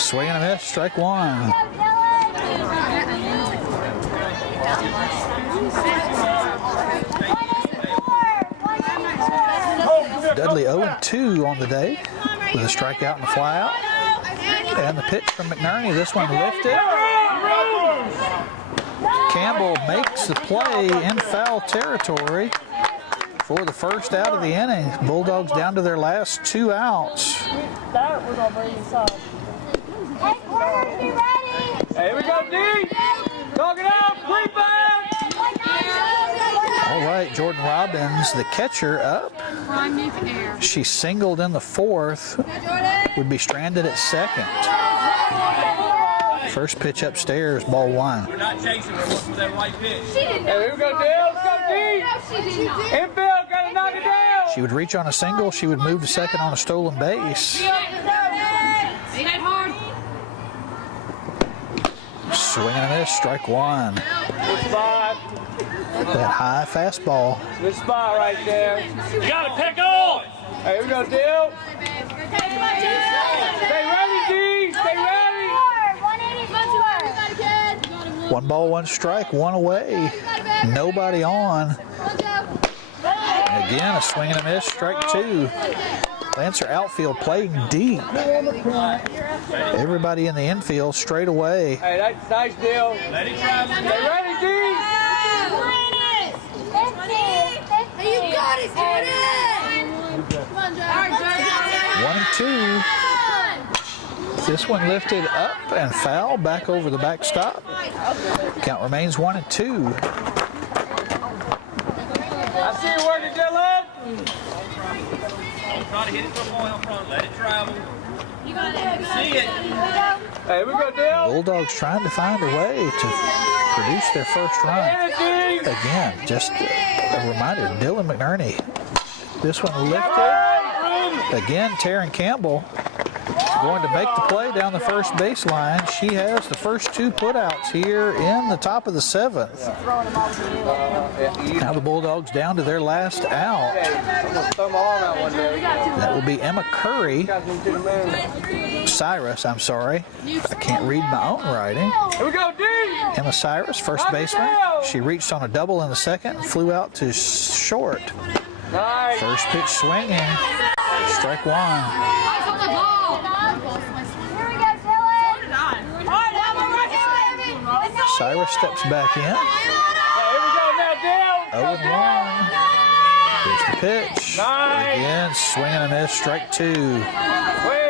Swing and a miss, strike one. Dudley 0-2 on the day with a strikeout and a flyout. And the pitch from McNerney, this one lifted. Campbell makes the play in foul territory for the first out of the inning. Bulldogs down to their last 2 outs. Hey, here we go, D. Knock it out. Rebound. All right, Jordan Robbins, the catcher, up. She singled in the fourth, would be stranded at second. First pitch upstairs, ball one. We're not chasing, we're looking for that right pitch. Hey, here we go, Dale. Let's go, D. Infield, gotta knock it down. She would reach on a single, she would move to second on a stolen base. Swing and a miss, strike one. Good spot. That high fastball. Good spot right there. You gotta pick on! Hey, here we go, Dale. Stay ready, D. Stay ready. 1 ball, 1 strike, 1 away. Nobody on. And again, a swing and a miss, strike 2. Lancer outfield playing deep. Everybody in the infield straight away. Hey, that's nice, Dale. Let it try. Stay ready, D. You got it, Jordan! 1-2. This one lifted up and foul back over the backstop. Count remains 1-2. I see you working, Dylan. Don't try to hit it from out front. Let it travel. See it. Hey, here we go, Dale. Bulldogs trying to find a way to produce their first run. Again, just a reminder, Dylan McNerney. This one lifted. Again, Taryn Campbell going to make the play down the first baseline. She has the first 2 putouts here in the top of the 7th. Now the Bulldogs down to their last out. That will be Emma Curry. Cyrus, I'm sorry. I can't read my own writing. Here we go, D. Emma Cyrus, first baseman. She reached on a double in the second, flew out to short. Nice. First pitch swinging. Strike one. Cyrus steps back in. Hey, here we go now, Dale. 0-1. Here's the pitch. Nice. Again, swing and a miss, strike 2. Way